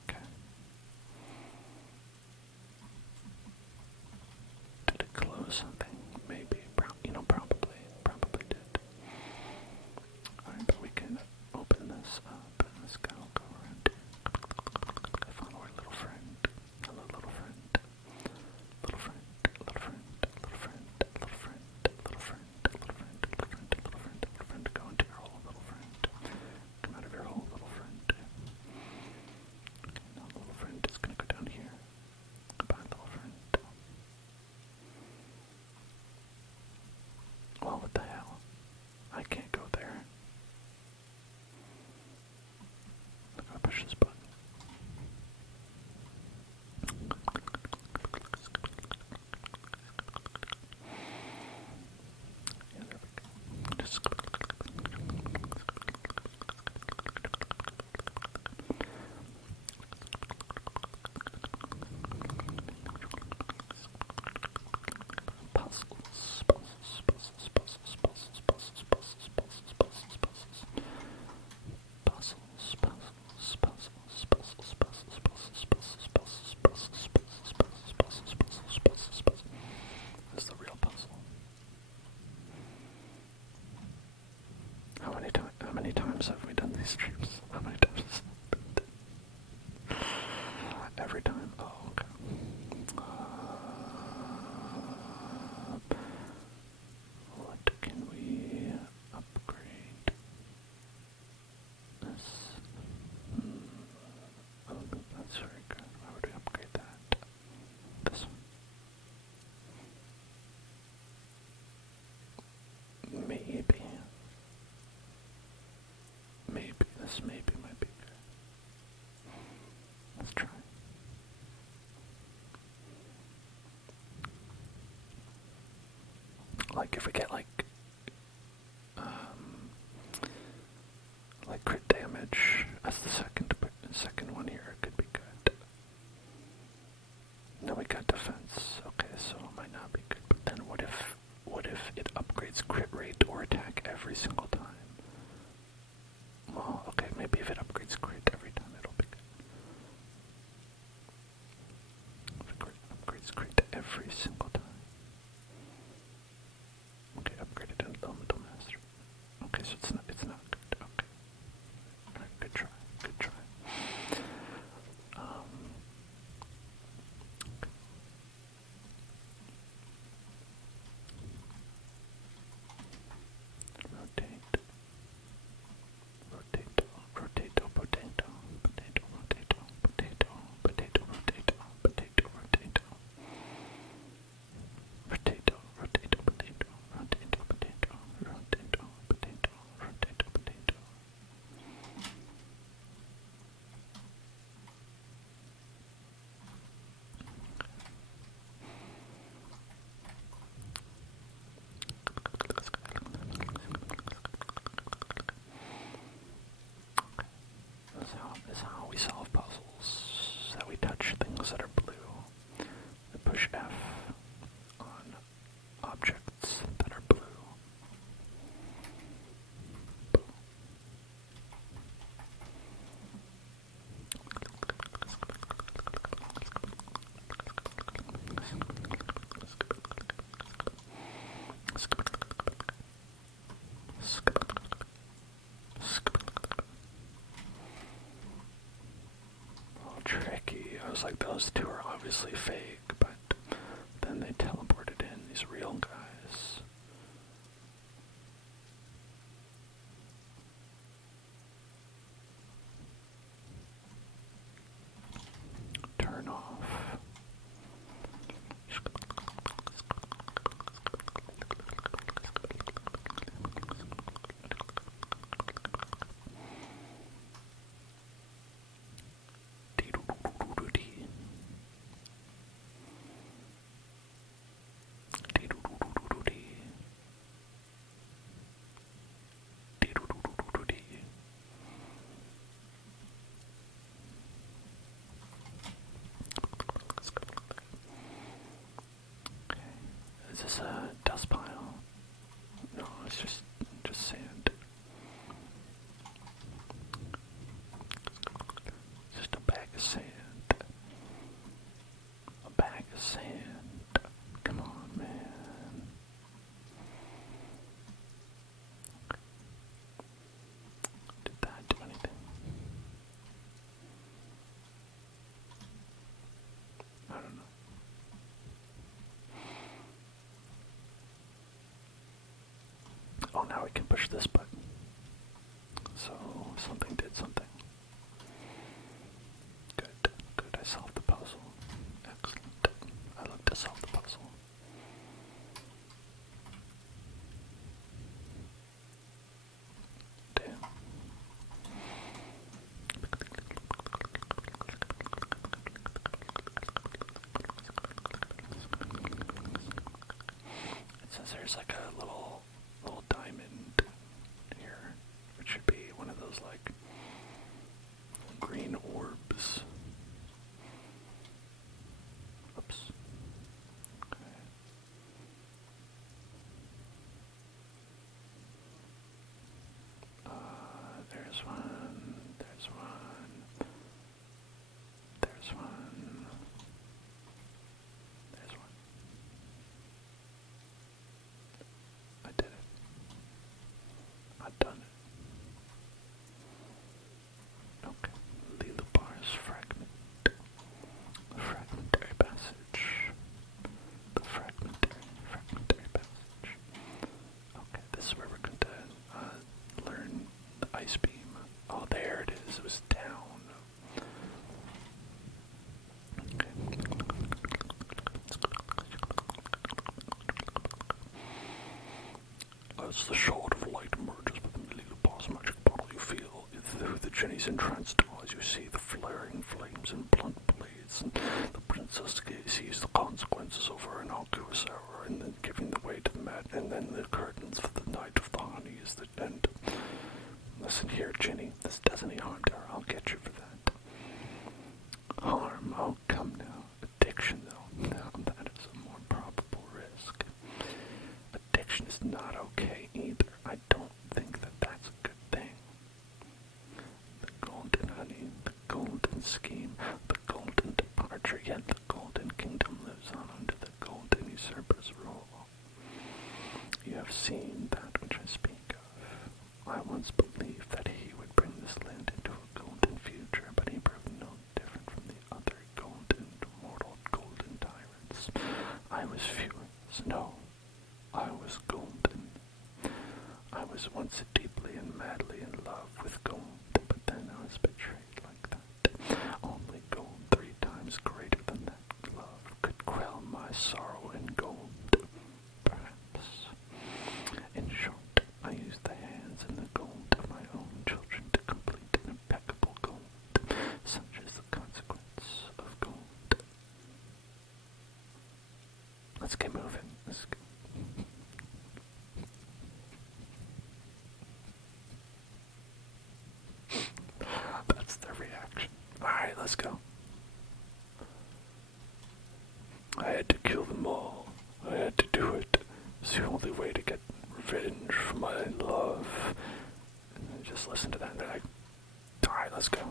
Okay. Did it close something? Maybe. Probably did. Alright, but we can open this up and this guy will go around here. I found our little friend. Hello, little friend. Little friend, little friend, little friend, little friend, little friend, little friend, little friend, little friend, little friend. Go into your hole, little friend. Come out of your hole, little friend. Okay, now little friend is gonna go down here. Goodbye, little friend. Well, what the hell? I can't go there. I gotta push this button. Yeah, there we go. Just That's the real puzzle. How many times have we done these streams? How many times? Every time. Oh, okay. What can we upgrade? This. Oh, that's very good. Why would we upgrade that? This one. Maybe. This maybe might be good. Let's try. Like if we get like crit damage as the second one here, it could be good. No, we got defense. Okay, so it might not be good. But then what if it upgrades crit rate or attack every single time? Well, okay, maybe if it upgrades crit every time, it'll be good. If it upgrades crit every single time. Okay, upgraded to elemental master. Okay, so it's not good. Okay. Alright, good try. Is how we solve puzzles. That we touch things that are blue. We push F on objects that are blue. Tricky. I was like, those two are obviously fake, but then they Sand. Come on, man. Did that do anything? I don't know. Oh, now we can push this button. So, something did something. Good, good, I solved the puzzle. Excellent. I love to solve the puzzle. Damn. It says there's like a little diamond here, which should be one of those like green orbs. Oops. Okay. There's one. There's one. There's one. There's one. I did it. I've done it. Okay. Lila bars fragment. Fragmentary passage. The fragmentary passage. Okay, this is where we're going to learn the ice beam. Oh, there it is. It was down. Okay. As the shard of light emerges within the little boss magic bottle, you feel through the Jenny's entranced eyes. You see the flaring flames and blunt blades, and the princess sees the consequences of her innocuous error, and then giving the way to the mad, and then the curtains for the night of the honey is the end. Listen here, Jenny, this does any harm to her. I'll get you for that. Harm? Oh, come now. Addiction, though. Now that is a more probable risk. Addiction is not okay either. I don't think that that's a good thing. The golden honey, the golden scheme, the golden departure, yet the golden kingdom lives on under the golden usurper's rule. You have seen that which I speak of. I once believed that he would bring this land into a golden future, but he proved no different from the other golden, mortal golden tyrants. I was furious. No, I was golden. I was once deeply and madly in love with gold, but then I was betrayed like that. Only gold 3 times greater than that love could quell my sorrow in gold, perhaps. In short, I used the hands and the gold of my own children to complete an impeccable gold. Such is the consequence of gold. Let's get moving. Let's go. That's their reaction. Alright, let's go. I had to kill them all. I had to do it. It's the only way to get revenge for my love. And then just listen to that and they're like, alright, let's go.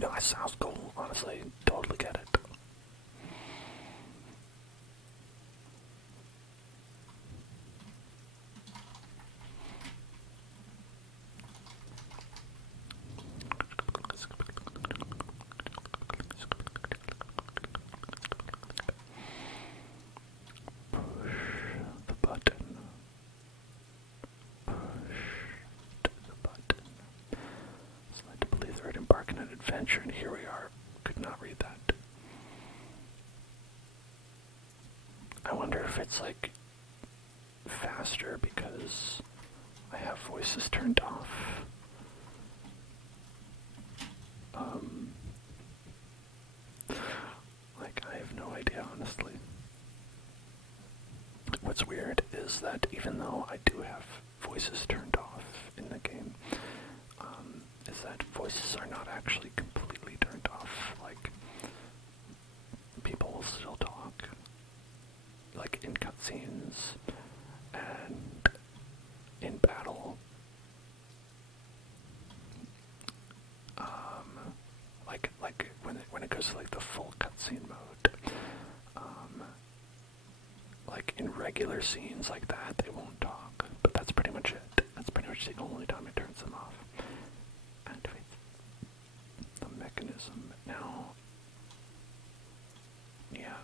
No, that sounds cool, honestly. Totally get it. Adventure, and here we are. Could not read that. I wonder if it's like faster because I have voices turned off. Like, I have no idea, honestly. What's weird is that even though I do have voices turned off in the game, is that voices are not actually completely turned off. Like, people will still talk, like in cutscenes and in battle. Like when it goes to like the full cutscene. cutscene mode. Like in regular scenes like that, they won't talk, but that's pretty much it. That's pretty much the only time it turns them off. Activate the mechanism. Now, yeah,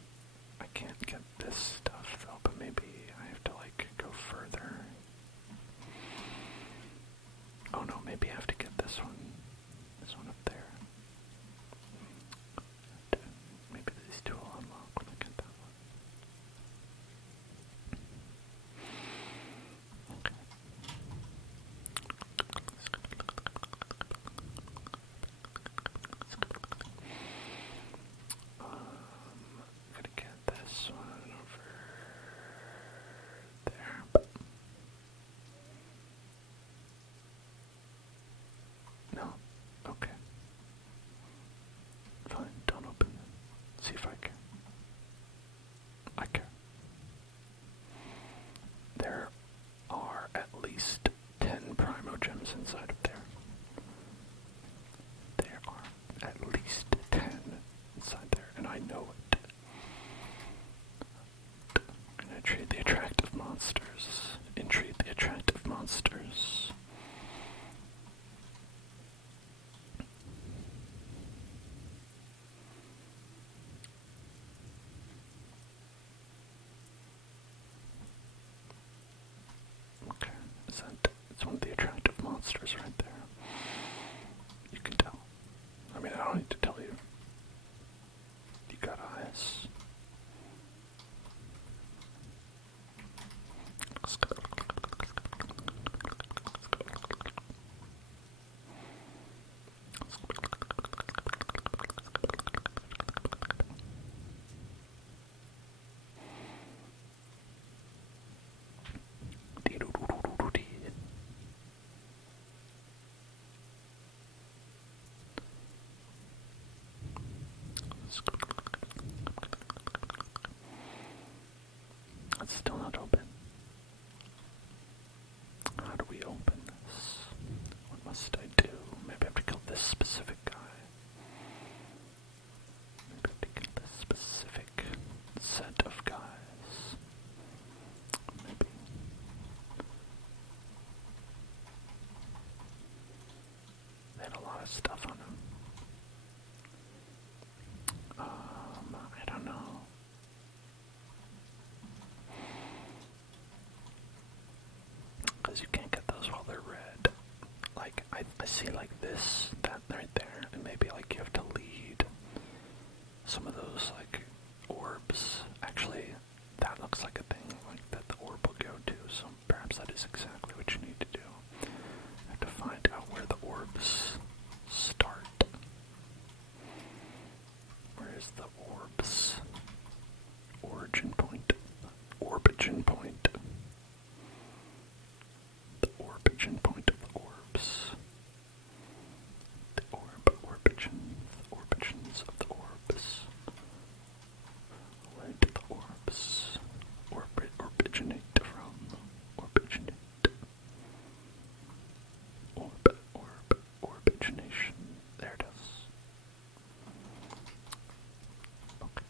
I can't get this stuff though, but maybe I have to like go further. Oh no, maybe I have to get this one. This one up there. Maybe these two will unlock when I get that one. Okay. Gotta get this one over there. No? Okay. Fine, don't open it. See if I care. I care. There are at least 10 Primo Gems inside of there. There are at least 10 inside there, and I know it. I'm gonna trade the attractive monsters. Entreat the attractive monsters. Okay, it's one of the attractive monsters right there. You can tell. I mean, I don't need to tell you. You got eyes. It's still not open. How do we open this? What must I do? Maybe I have to kill this specific guy. Maybe I have to kill this specific set of guys. Maybe. They had a lot of stuff on them. I don't know. Because you can't get those while they're red. Like, I see like this, that right there, and maybe like you have to lead some of those like orbs. Actually, that looks like a thing like that the orb will go to, so perhaps that is exactly what you need to do. You have to find out where the orbs start. Where is the orbs? Origin point. Origin point. The origin point of the orbs. The origin. The origins of the orbs. Where did the orbs originate from? Originate. Origination. There it is. Okay.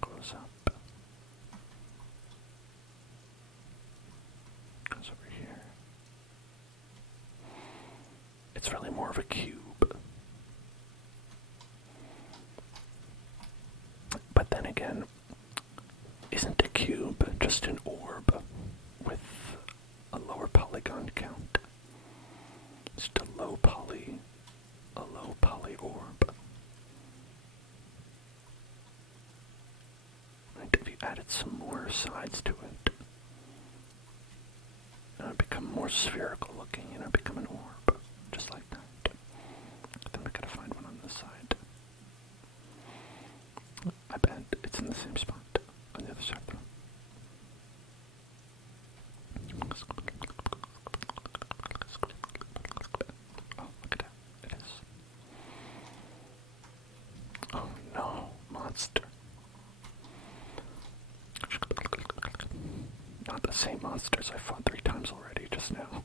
Goes up. Goes over here. It's really more of a cube. But then again, isn't a cube just an orb with a lower polygon count? It's just a low poly orb. And if you added some more sides to it, it would become more spherical looking, and it would become an orb, just like that. Then we gotta find one on this side. I bet it's in the same spot on the other side of the room. Oh, look at that. It is. Oh no, monster. Not the same monsters I fought 3 times already just now.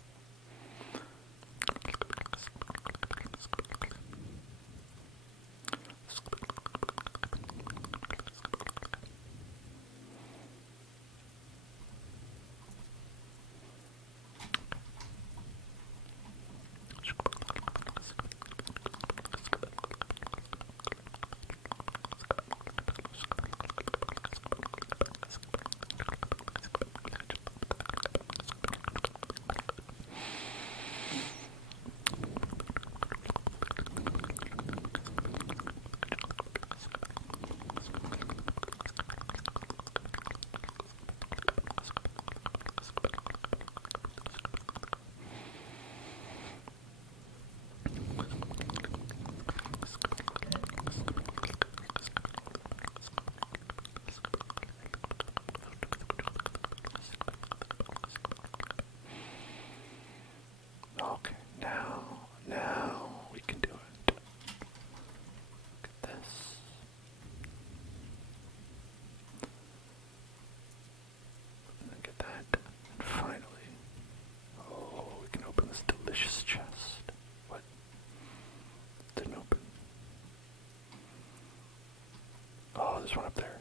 there's one up there.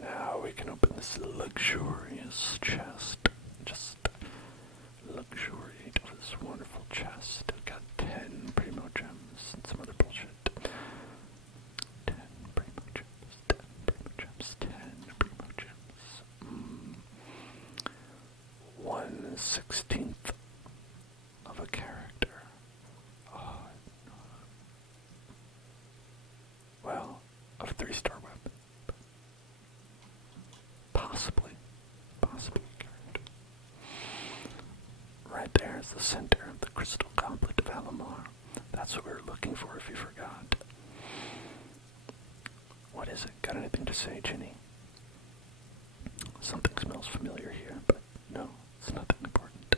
Now we can open this luxurious chest. Just luxuriate over this wonderful chest. We've got 10 primo gems and some other bullshit. 10 primo gems, 10 primo gems, 10 primo gems. 1/16 of a character. Oh, well, of a 3-star weapon. Possibly character. Right there is the center of the crystal goblet of Alamar. That's what we were looking for if you forgot. What is it? Got anything to say, Ginny? Something smells familiar here, but no, it's nothing important.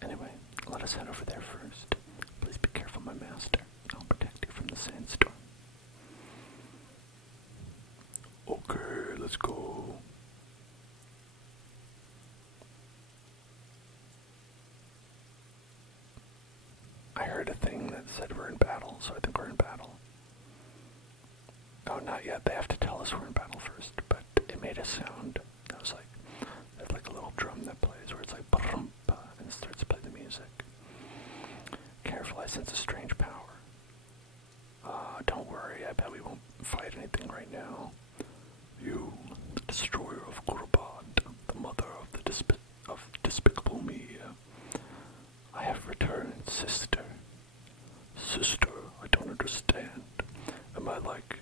Anyway, let us head over there first. Please be careful, my master. I'll protect you from the sandstorm. Okay, let's go. I heard a thing that said we're in battle, so I think we're in battle. Oh, not yet. They have to tell us we're in battle first, but it made a sound. It was like, there's like a little drum that plays where it's like, ba-rumpa, and it starts to play the music. Careful, I sense a strange power. Don't worry, I bet we won't fight anything right now. You, the destroyer of Kurabad, the mother of the despicable me. I have returned, sister. Sister, I don't understand. Am I like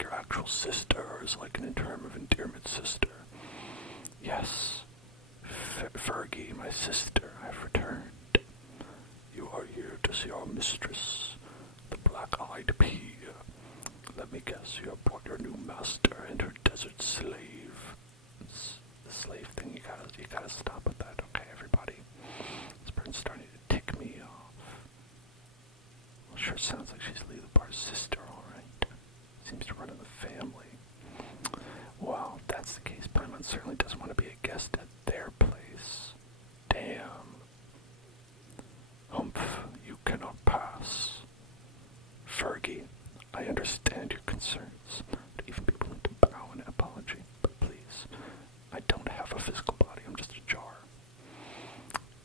your actual sister, or is like an term of endearment, sister? Yes, Fergie, my sister, I've returned. You are here to see our mistress, the black-eyed pea. Let me guess, you have brought your new master and her desert slave. The slave thing, you gotta stop with that, okay, everybody? This person's starting to tick me off. Well, sure sounds like she's Leopar's sister, alright. Seems to run in the family. Well, if that's the case, Paimon certainly doesn't want to be a guest at their place. Damn. Humph, you cannot pass. Fergie, I understand your concerns, but even be willing to bow in apology. But please, I don't have a physical body, I'm just a jar.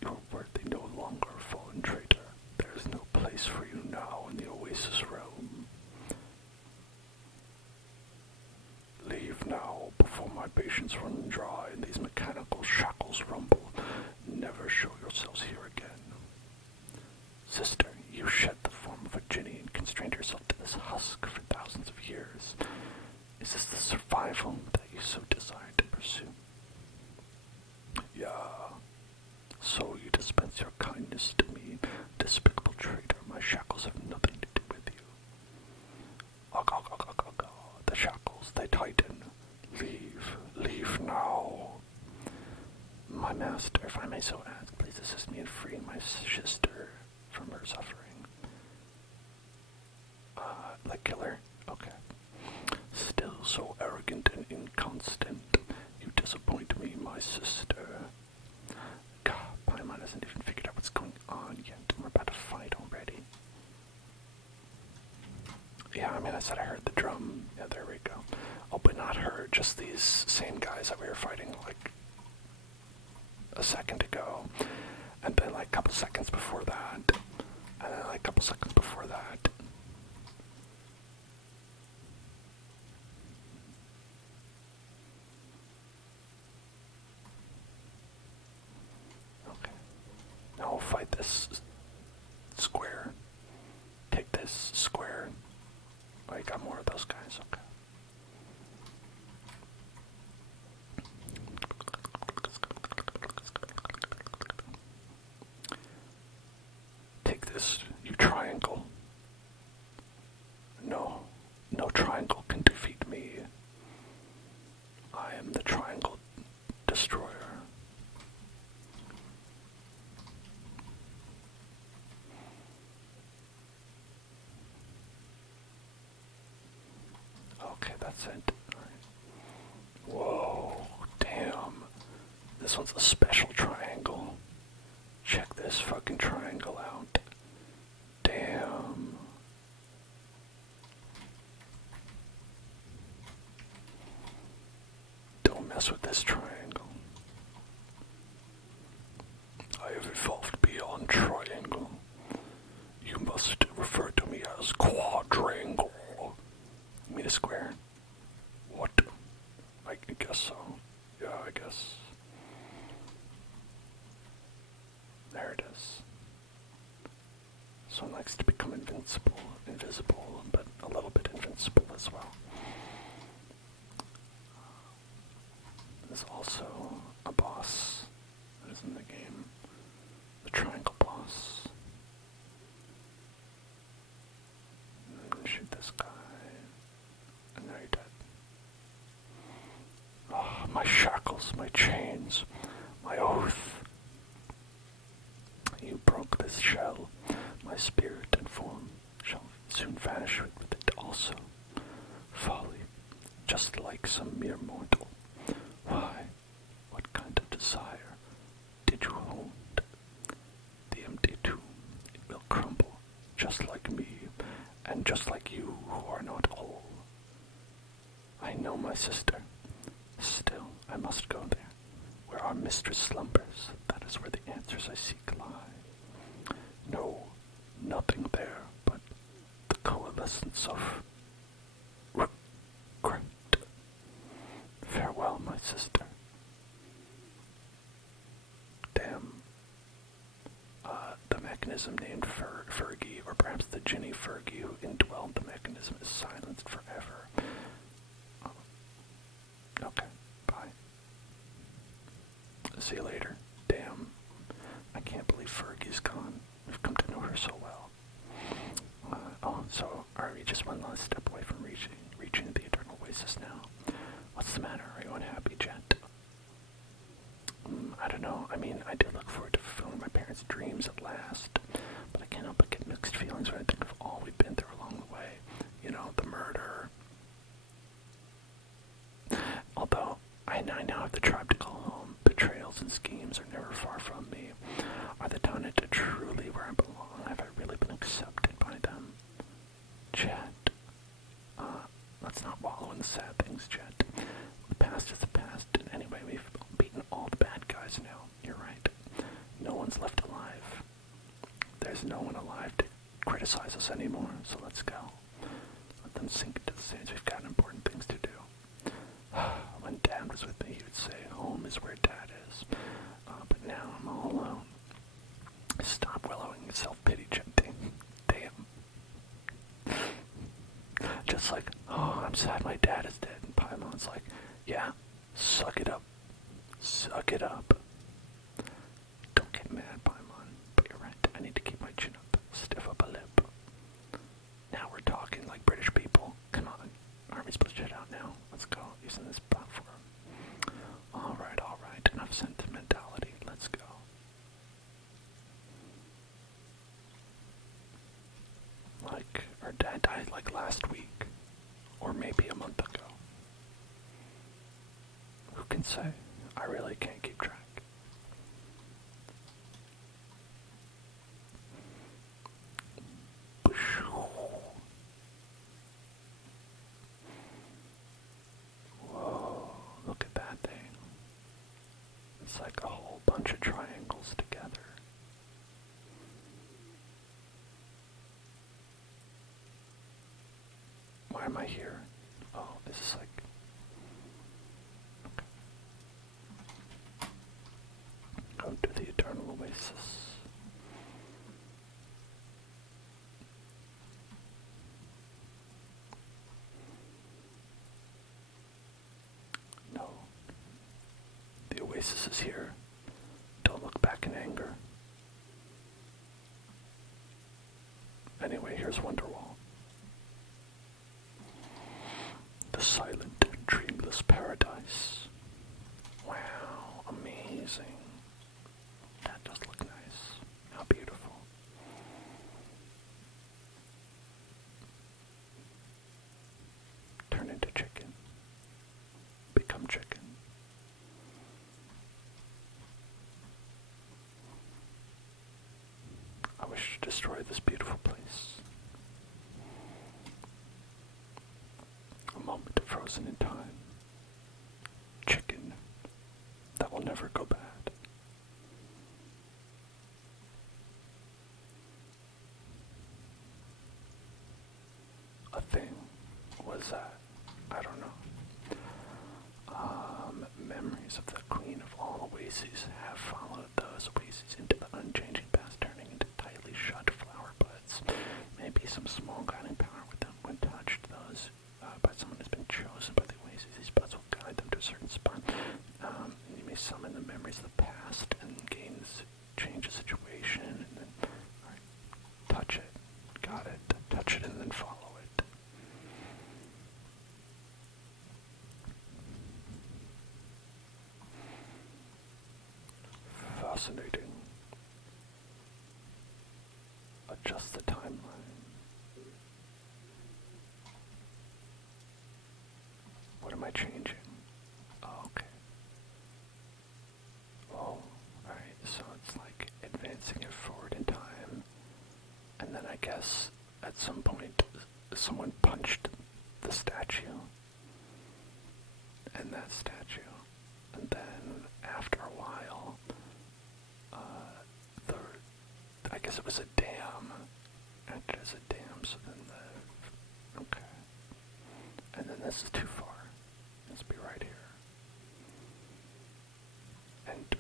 You are worthy no longer, fallen traitor. There is no place for you now in the Oasis realm. Leave now, before my patience run dry and these mechanical shackles rumble. Never show yourselves here again. Sister, you shed the form of a Ginny and constrained yourself to this husk for thousands of years. Is this the survival that you so desire to pursue? Yeah. So you dispense your kindness to me, despicable traitor. My shackles have nothing to do with you. The shackles, they tighten. Leave now. My master, if I may so ask, please assist me in freeing my sister from her suffering. Like killer? Okay. Still so arrogant and inconstant. You disappoint me, my sister. God, Paimon hasn't even figured out what's going on yet. We're about to fight already. Yeah, I mean, I said I heard the drum. Yeah, there we go. Oh, but not her, just these same guys that we were fighting, like, a second ago. And then, like, a couple seconds before that. And then, like, a couple seconds before that. Okay. Now we'll fight this square. Take this square. Oh, you got more of those guys, okay. Take this, you triangle. No triangle can defeat me. I am the triangle destroyer. Okay, that's it. All right. Whoa, damn. This one's a special triangle. Check this fucking triangle out. Damn. mess with this triangle. I have evolved beyond triangle. You must refer to me as quadrangle. You mean a square? What? I guess so. Yeah, I guess. There it is. Someone likes to become invisible, but a little bit invincible as well. There's also a boss that is in the game. The triangle boss. And shoot this guy. And now you're dead. Oh, my shackles, my chains, my oath. You broke this shell. My spirit and form shall soon vanish with it also. Folly, just like some mere mortal. Why, what kind of desire did you hold? The empty tomb, it will crumble, just like me, and just like you who are not whole. I know my sister. Still, I must go there, where our mistress slumbers. That is where the answers I seek lie. No, nothing there but the coalescence of regret. Farewell, my sister. Damn. The mechanism named Fergie, or perhaps the Ginny Fergie who indwelled the mechanism, is silenced forever. Okay, bye. See you later. Damn. I can't believe Fergie's gone. We've come to know her so well. So are we just one last step away from reaching the eternal oasis now? What's the matter? Are you unhappy, Jet? I don't know. I mean, I did look forward to fulfilling my parents' dreams at last, but I can't help but get mixed feelings when I think of all we've been through along the way. You know, the murder. Although, I now have the tribe to call home. Betrayals and schemes are never far from me. Are the Taunet truly where I belong? Have I really been accepted by them? Jet. Let's not wallow in the sad things, Jet. The past is the past, and anyway, we've beaten all the bad guys now. You're right. No one's left alive. There's no one alive to criticize us anymore, so let's go. Let them sink into the sands. We've got important things to do. When Dad was with me, he would say, home is where Dad is. But now I'm all alone. Stop wallowing in self-pity, Jet. Damn. Just like, oh, I'm sad my dad is dead. And Paimon's like, yeah, suck it up. Suck it up. Don't get mad, Paimon. But you're right, I need to keep my chin up. Stiff up a lip. Now we're talking like British people. Come on. Aren't we supposed to jet out now? Let's go, using this platform. Alright. Enough sentimentality. Let's go. Like, our dad died like last week. Or maybe a month ago. Who can say? I really can't keep track. Whoa, look at that thing. It's like a whole bunch of triangles together. Why am I here? Oh, this is like... Okay. Go to the eternal oasis. No. The oasis is here. Don't look back in anger. Anyway, here's Wonderwall. The silent, dreamless paradise. Wow, amazing. That does look nice. How beautiful. Turn into chicken. Become chicken. I wish to destroy this beautiful place. A moment frozen in time. Chicken memories of the queen of all oases have followed those oases into the unchanging past, turning into tightly shut flower buds. Maybe some small guiding power with them when touched. Those by someone who's been chosen by the oasis. These buds will guide them to a certain spot. You may summon the memories of the past and change the situation, and then touch it. Got it. Touch it and then follow it. Fascinating. Adjust the timeline. What am I changing? Oh, okay. Oh, alright, so it's like advancing it forward in time. And then I guess at some point someone punched the statue. And that statue. And then after a while, I guess it was a dam. Acted as a dam, so then okay. And then this is too far. Let's be right here. Enter.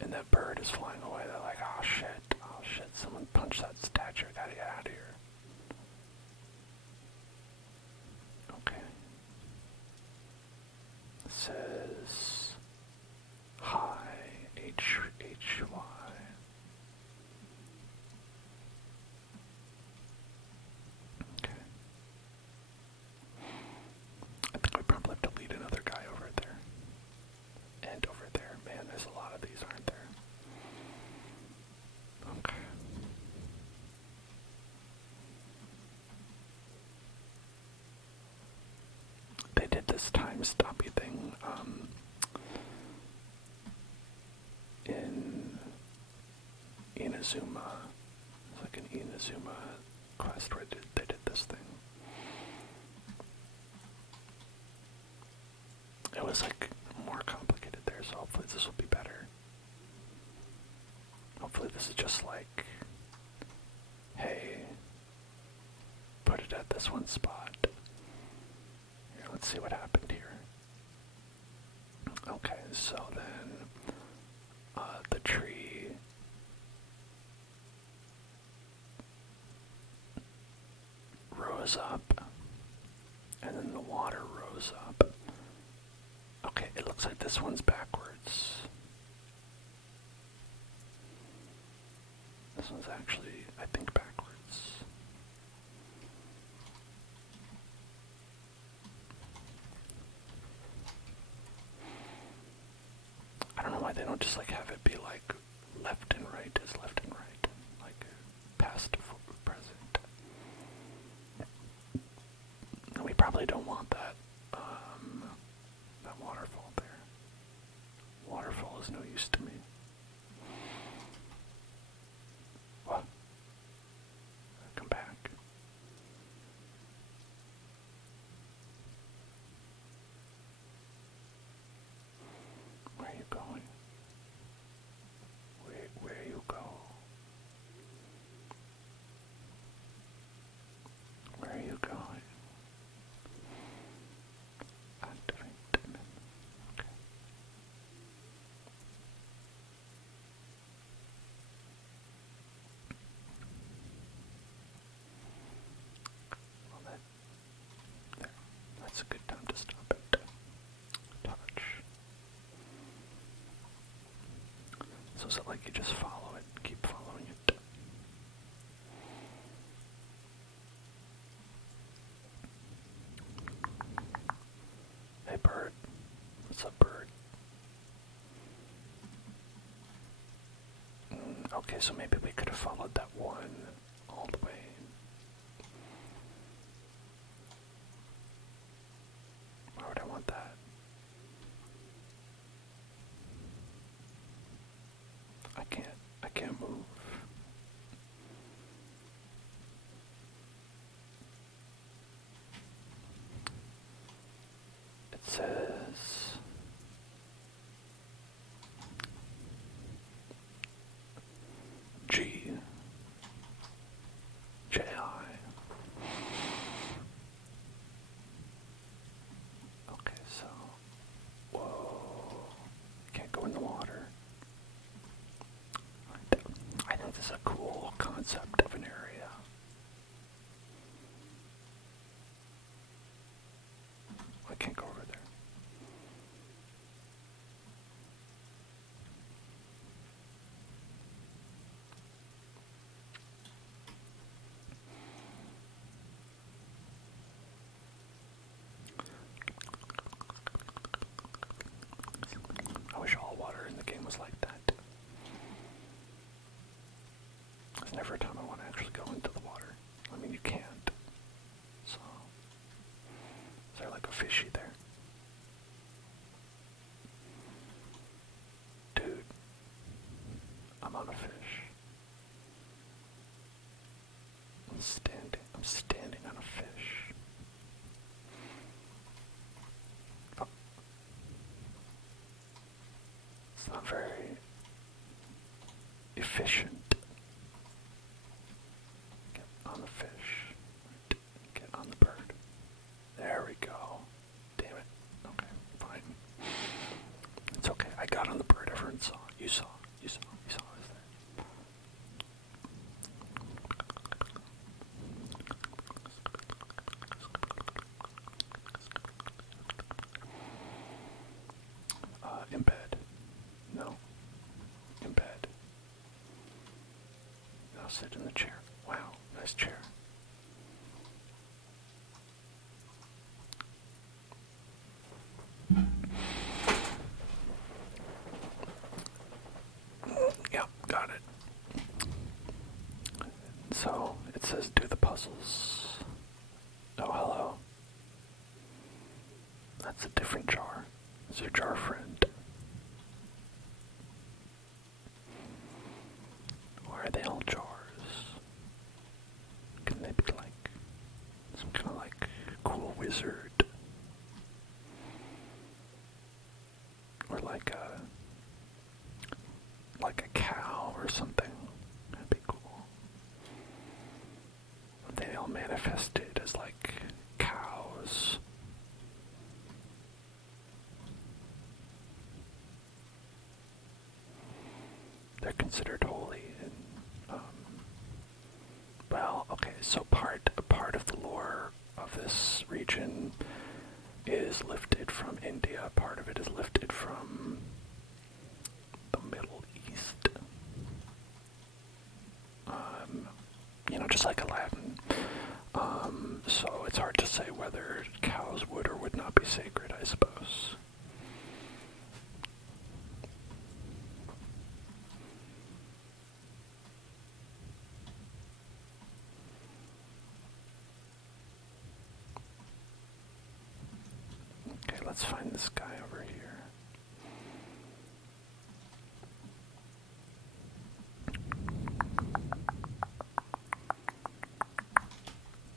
And that bird is flying away. They're like, oh shit, someone punched that statue, I gotta get out of here. Okay. It says, hi, H-Y. Okay. I think we probably have to lead another guy over there. And over there. Man, there's a lot of these, aren't there? Okay. They did this time-stoppy thing, in Inazuma. It's like an Inazuma quest where they did this thing. It was like more complicated there, so hopefully this will be better. Hopefully this is just like, hey, put it at this one spot. Here, let's see what happened here. Okay, so then the tree rose up, and then the water rose up. Okay, it looks like this one's backwards. This one's actually, I think, backwards. I don't know why they don't just like have it be like left and right is left and right, like past, forward, present. And we probably don't want that waterfall there. Waterfall is no use to me. What? Come back. Where are you going? Where you go? Where are you going? Activate. Okay. Well, there. That's a good time to stop it. Touch. So is it like you just follow it, keep following it? Hey bird. What's up, bird? Okay, so maybe we could have followed that one all the way. Why would I want that? I can't move. It says not very efficient. Get on the fish. Get on the bird. There we go. Damn it. Okay, fine. It's okay. I got on the bird. Everyone saw. You saw. You saw. You saw I was there. In bed. No. In bed. Now sit in the chair. Wow, nice chair. Yep, got it. So, it says do the puzzles. Oh, hello. That's a different jar. It's your jar friend. Why are they all jars? Can they be like some kind of like cool wizard? Or like a cow or something? That'd be cool. They all manifested as like cows. They're considered holy, and well, okay. So part of the lore of this region is lifted from India. Part of it is lifted from the Middle East. Just like Aladdin. So it's hard to say whether cows would or would not be sacred, I suppose. Okay, let's find this guy over here.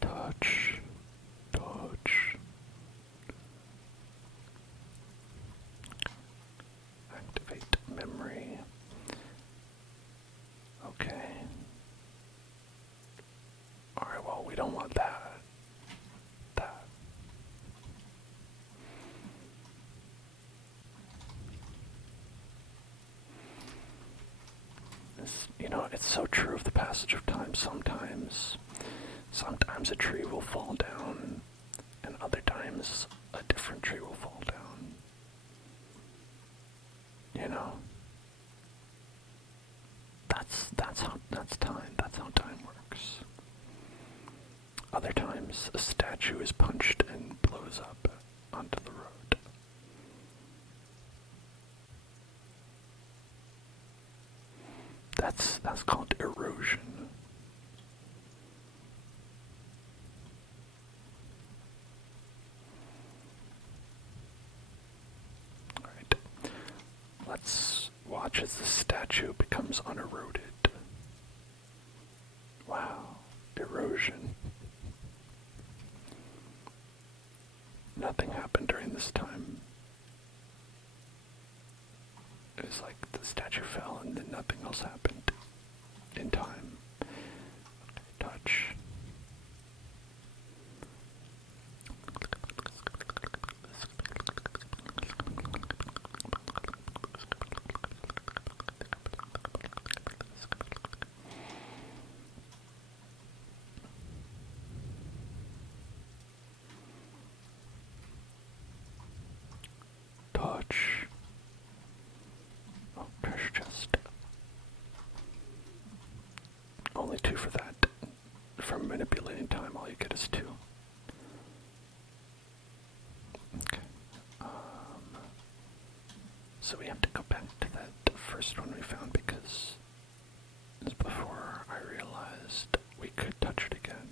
Touch. Activate memory. Okay. Alright, well, we don't want that. It's so true of the passage of time. Sometimes a tree will fall down, and other times a different tree will fall down. That's time. That's how time works. Other times a statue is punched and blows up onto the road. That's called erosion. Alright. Let's watch as the statue becomes uneroded. Wow. Erosion. Nothing happened during this time. It was like the statue fell and then nothing else happened in time. Touch. Touch. Oh, treasure chest. Only 2 for that. From manipulating time, all you get is 2. Okay. So we have to go back to that first one we found because it was before I realized we could touch it again.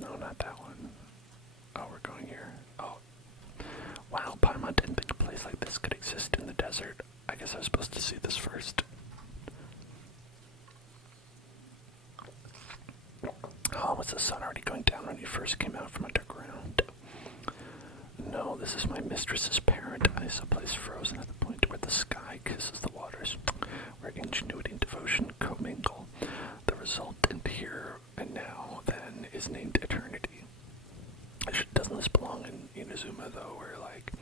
No, not that one. Oh, we're going here. Oh. Wow, Paimon didn't think a place like this could exist in the desert. I guess I was supposed to see this first. Oh, was the sun already going down when you first came out from underground? No, this is my mistress's paradise, a place frozen at the point where the sky kisses the waters, where ingenuity and devotion commingle. The resultant here and now, then, is named eternity. Doesn't this belong in Inazuma, though, where, like,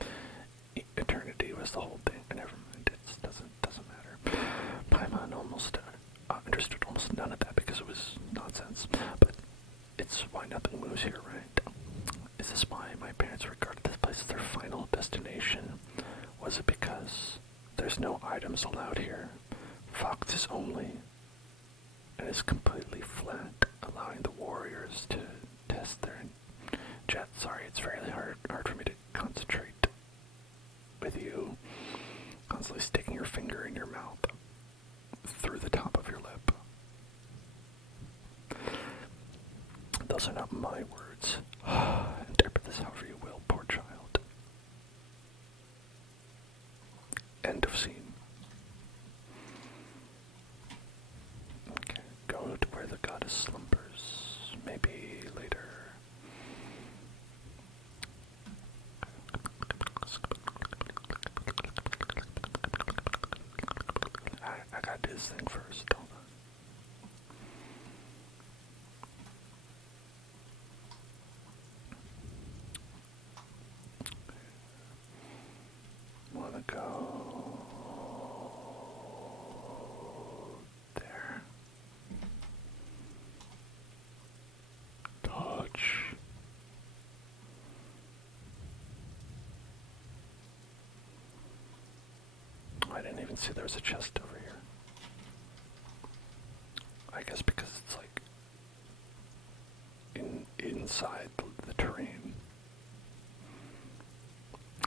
eternity was the whole thing? Never mind, it doesn't matter. Paimon almost understood almost none of that because it was nonsense, but it's why nothing moves here, right? Is this why my parents regarded this place as their final destination? Was it because there's no items allowed here? Foxes only, and it's completely flat, allowing the warriors to test their jet. Sorry, it's fairly hard for me to concentrate with you constantly sticking your finger in your mouth through the top of your lip. Those are not my words. Interpret this however you will, poor child. End of scene. Okay, go to where the goddess slumbers. Maybe later. I gotta do this thing first. Hold on. Wanna go there. Touch. I didn't even see there was a chest over here. I guess because it's like inside the terrain.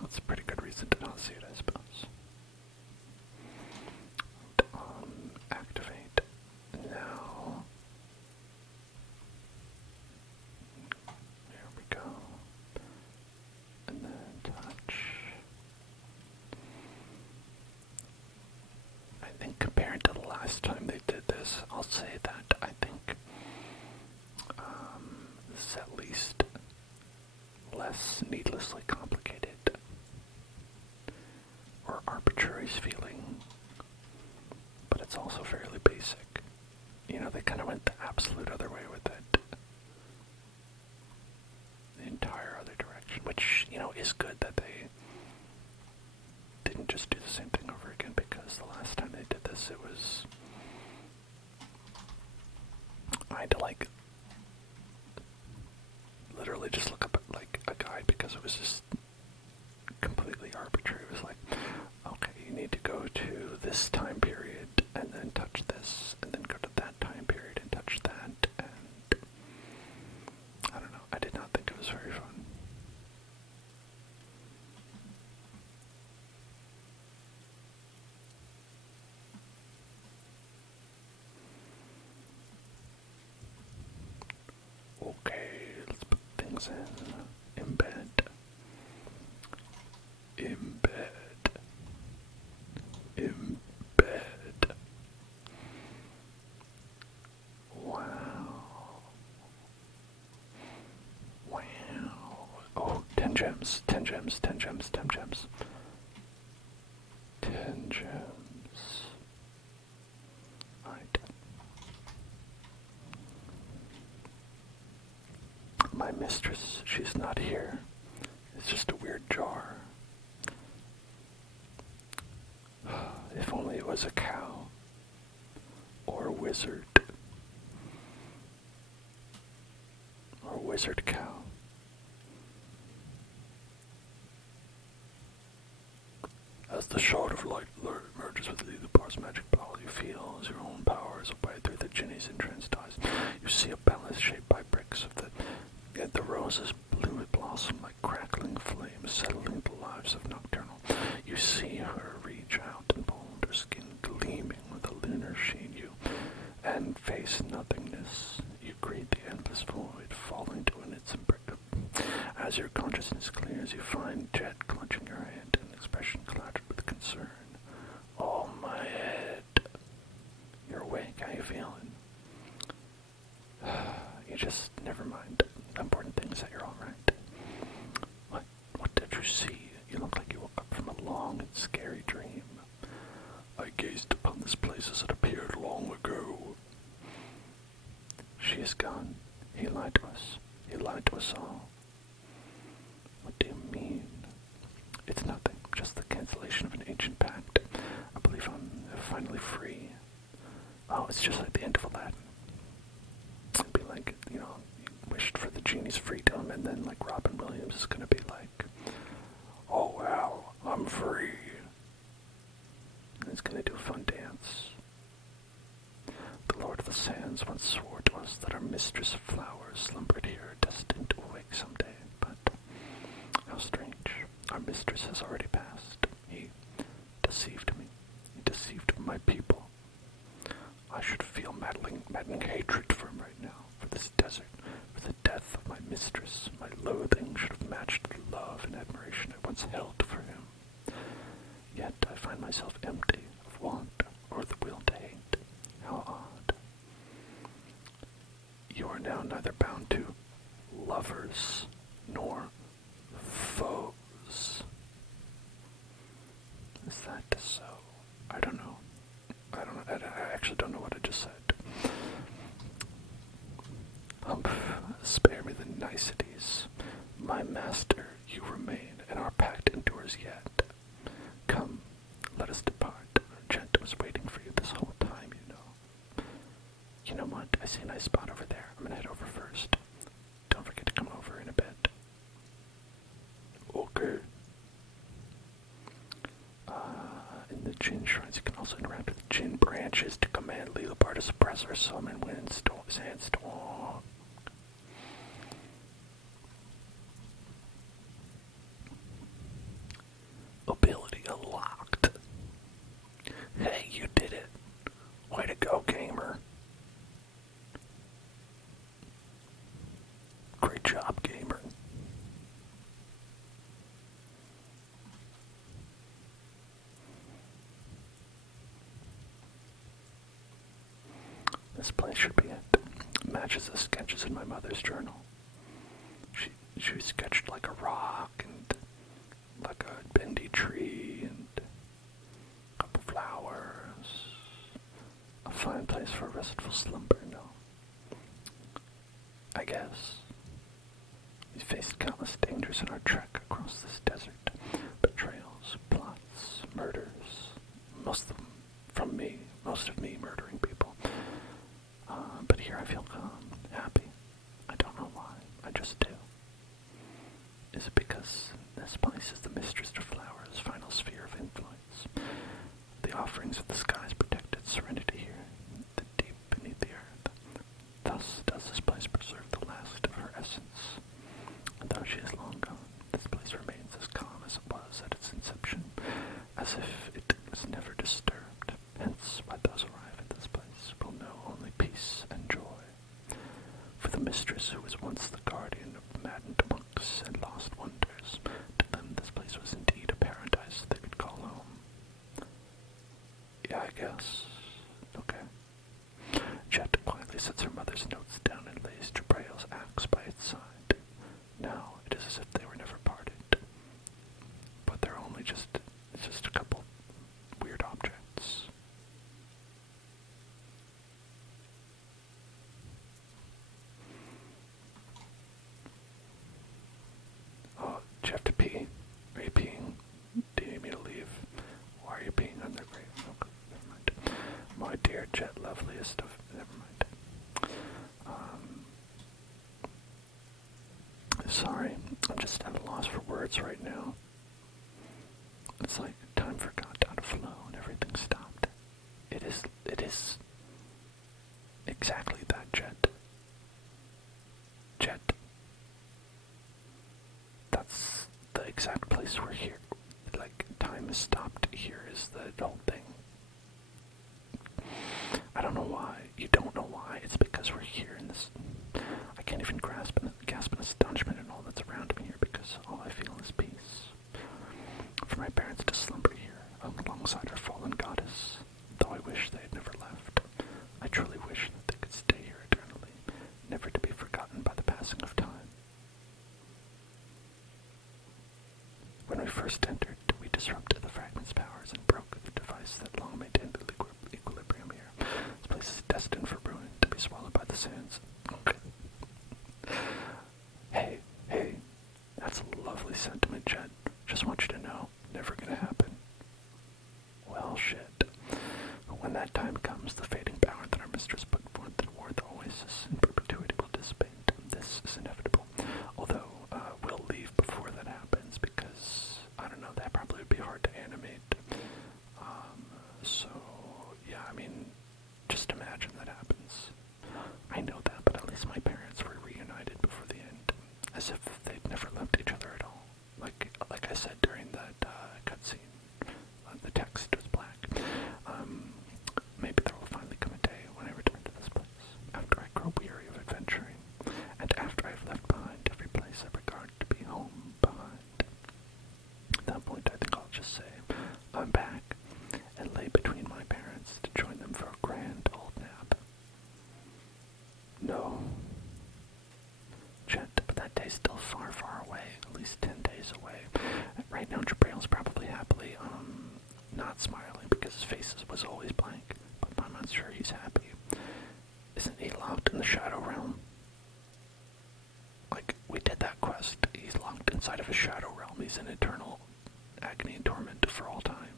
That's a pretty good reason to not see it, I suppose. Activate now. There we go. And then touch. I think compared to the last time they did this, I'll say that I think this is at least less needlessly complicated or arbitrary feeling, but it's also fairly basic. You know, they kind of went the absolute other way with it. The entire other direction, which, you know, is good that they didn't just do the same thing over again, because the last time they did this, it was... I had to, like, literally just look up, like, a guide because it was just completely arbitrary. It was like, okay, you need to go to this time period and then touch this, and then go to that time period and touch that, and I don't know. I did not think it was very fun. Okay, let's put things in. Embed. Wow. Oh, 10 gems, 10 gems, 10 gems, 10 gems. 10 gems. Alright. My mistress, she's not here. It's just a weird jar. If only it was a cow. Or a wizard. Or a wizard cow. As the shard of light merges with the bar's magic power, you feel as your own powers away through the Jinny's entranced eyes. You see a palace shaped by bricks of the roses blue with blossom like crackling flames settling the lives of Nocturnal. You see her reach out and behold her skin gleaming with a lunar sheen. And face nothingness. You greet the endless void, falling to an its embrace. As as your consciousness clears, you find Jet clutching your hand, an expression clouded with concern. Oh, my head. You're awake. How you feeling? You just, never mind. The important thing is that you're alright. What did you see? You look like you woke up from a long and scary dream. I gazed upon this place as it appeared long ago. She is gone. He lied to us. He lied to us all. What do you mean? It's nothing. Just the cancellation of an ancient pact. I believe I'm finally free. Oh, it's just like the end of Aladdin. It'd be like, you wished for the genie's freedom, and then like Robin Williams is gonna be like, oh wow, I'm free. And he's gonna do a fun dance. The Lord of the Sands once swore to us that our mistress of flowers slumbered here, destined to awake someday, but how strange. Our mistress has already passed. He deceived me. He deceived my people. I should feel maddening hatred for him right now, for this desert, for the death of my mistress. My loathing should have matched the love and admiration I once held for him. Yet I find myself empty of want or the will to hate. How odd. You are now neither bound to lovers nor foes. Is that so? I don't know. I actually don't know what I just said. Spare me the niceties. My master, you remain, and our pact endures yet. Come, let us depart. Jet was waiting for you this whole time, you know. You know what? I see a nice spot over there. I'm gonna head over first. Don't forget to come over in a bit. Okay. In the Jinn shrines, you can also interact with Jinn branches to command Lilipar to suppress or summon windstorm, sandstorm. Ability unlocked. Hey, you did it. Way to go, gamer. Great job, gamer. This place should be it. Matches the sketches in my mother's journal. She sketched like a rock and like a bendy tree and a couple flowers. A fine place for a restful slumber, no? I guess. We faced countless dangers in our trek across this desert. Betrayals, plots, murders. Most of me murdering people. But here I feel calm, happy. I don't know why, I just do. Is it because this place is the mistress of flowers' final sphere of influence? The offerings of the skies protect its serenity here, the deep beneath the earth. Thus does this place preserve the last of her essence. And though she is long gone, this place remains as calm as it was at its inception, as if it was never disturbed. Hence, why those who arrive at this place will know only peace and joy. For the mistress who was once the guardian of maddened monks and lost wonders, to them this place was indeed a paradise they could call home. Yeah, I guess. Okay. Jet quietly sets her mother's notes down and lays Jabrail's axe by its side. Now it is as if they were never parted. But they're only just a couple weird objects. Oh, do you have to pee? Are you peeing? Do you need me to leave? Why are you peeing on their grave? Okay, never mind. My dear Jet, loveliest of... Never mind. Sorry, I'm just at a loss for words right now. It's like time forgot how to flow and everything stopped. It is exactly that, Jet. Jet. That's the exact place we're here. Like, time has stopped here is the whole thing. I don't know why. You don't know why. It's because we're here in this... I can't even gasp in astonishment at all that's around me here, because stars, all I feel is peace. For my parents to slumber here, alongside our fallen goddess, though I wish they had never left. I truly wish that they could stay here eternally, never to be forgotten by the passing of time. When we first entered, we disrupted the fragment's powers and broke the device that long maintained equilibrium here. This place is destined for ruin, to be swallowed by the sands. Hey, that's a lovely sentiment, Jed. Just want you to know, never gonna happen. Well, shit. But when that time comes, the fading power that our mistress put forth toward the oasis in perpetuity will dissipate. This is inevitable. Although, we'll leave before that happens, because, I don't know, that probably would be hard to animate. So, yeah, I mean, just imagine that happens. I know that, but at least my parents were reunited before the end, as if they'd never left each other at all. Like I said during that cutscene, the text was black. Maybe there will finally come a day when I return to this place, after I grow weary of adventuring, and after I've left behind every place I regard to be home behind. At that point, I think I'll just say, I'm back, and lay between my parents to join them for a grand old nap. No. Chet, but that day's still far, far away, at least 10 days away. Right now, Jabrail's probably happily, not smiling because his face was always blank, but I'm not sure he's happy. Isn't he locked in the Shadow Realm? Like, we did that quest. He's locked inside of a Shadow Realm. He's in eternal agony and torment for all time.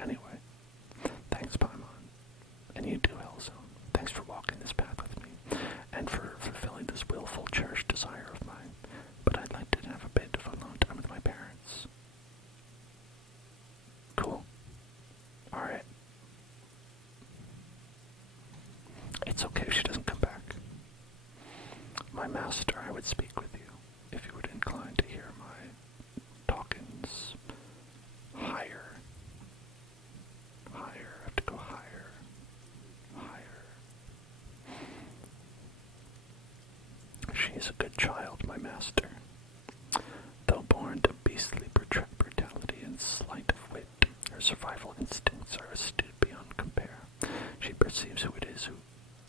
Anyway, thanks, Paimon. And you too, Hellzone. Thanks for walking this path with me, and for fulfilling this willful, cherished desire of mine. But I'd like to have a bit of alone time with my parents. Cool. Alright. It's okay if she doesn't come back. My master, I would speak with you, if you would incline to hear my talkings. Higher. Higher. I have to go higher. Higher. She is a good child, my master. Though born to beastly brutality and sleight of wit, her survival instincts are astute beyond compare. She perceives who it is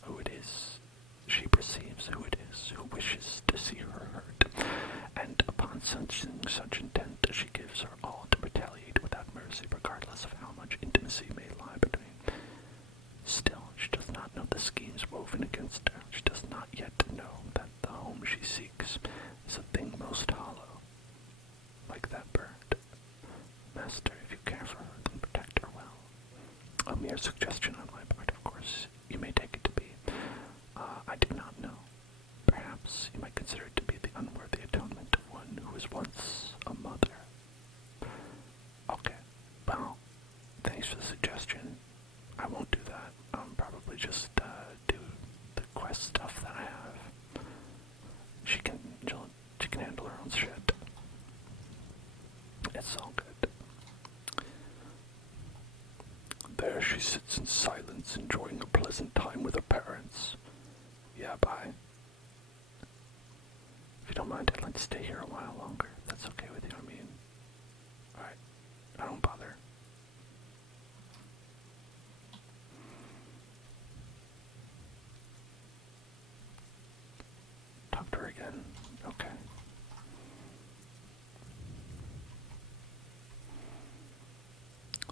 who it is. She perceives who it is who wishes to see her hurt, and upon sensing such intent, she gives her all to retaliate without mercy, regardless of how much intimacy may lie between. Still, she does not know the schemes woven against her. She does not yet know that the home she seeks is a thing most hollow, like that bird. Master, if you care for her, then protect her well. A mere suggestion on my part, of course. You may take it to be. I do not know. Perhaps you might consider it to be the unworthy atonement of one who was once a mother. Okay, well, thanks for the suggestion. I won't do that. Probably just do the quest stuff that I have. She can handle her own shit. It's all good. There she sits in silence, enjoying a pleasant time with her parents. Yeah, bye. If you don't mind, I'd like to stay here a while longer. That's okay with you, I mean. Alright, I don't bother. Talk to her again. Okay.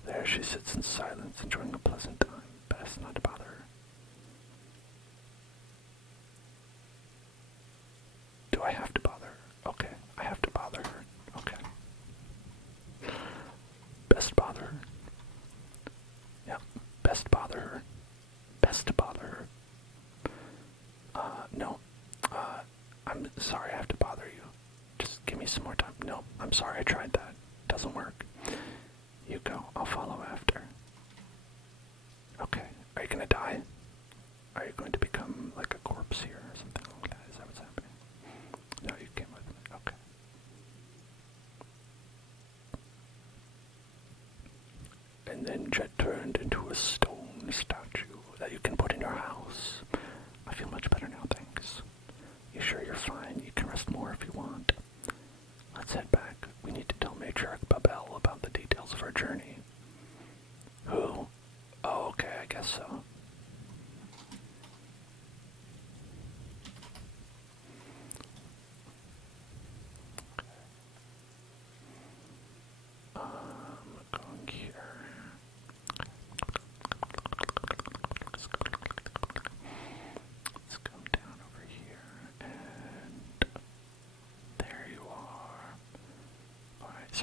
There she sits in silence, enjoying a pleasant time. Best not to bother her. Do I have to bother her? Okay, I have to bother her. Okay. Best bother her. Yeah, best bother her. Best to bother her. No. I'm sorry I have to bother you. Just give me some more time. No, I'm sorry I tried that. Doesn't work. You go. I'll follow after. Okay. Are you gonna die? Are you going to become like a corpse here or something like that? Is that what's happening? No, you came with me. Okay. And then Jet turned into a stone statue that you can put in your house. I feel much better now, thanks. You sure you're fine? You can rest more if you want.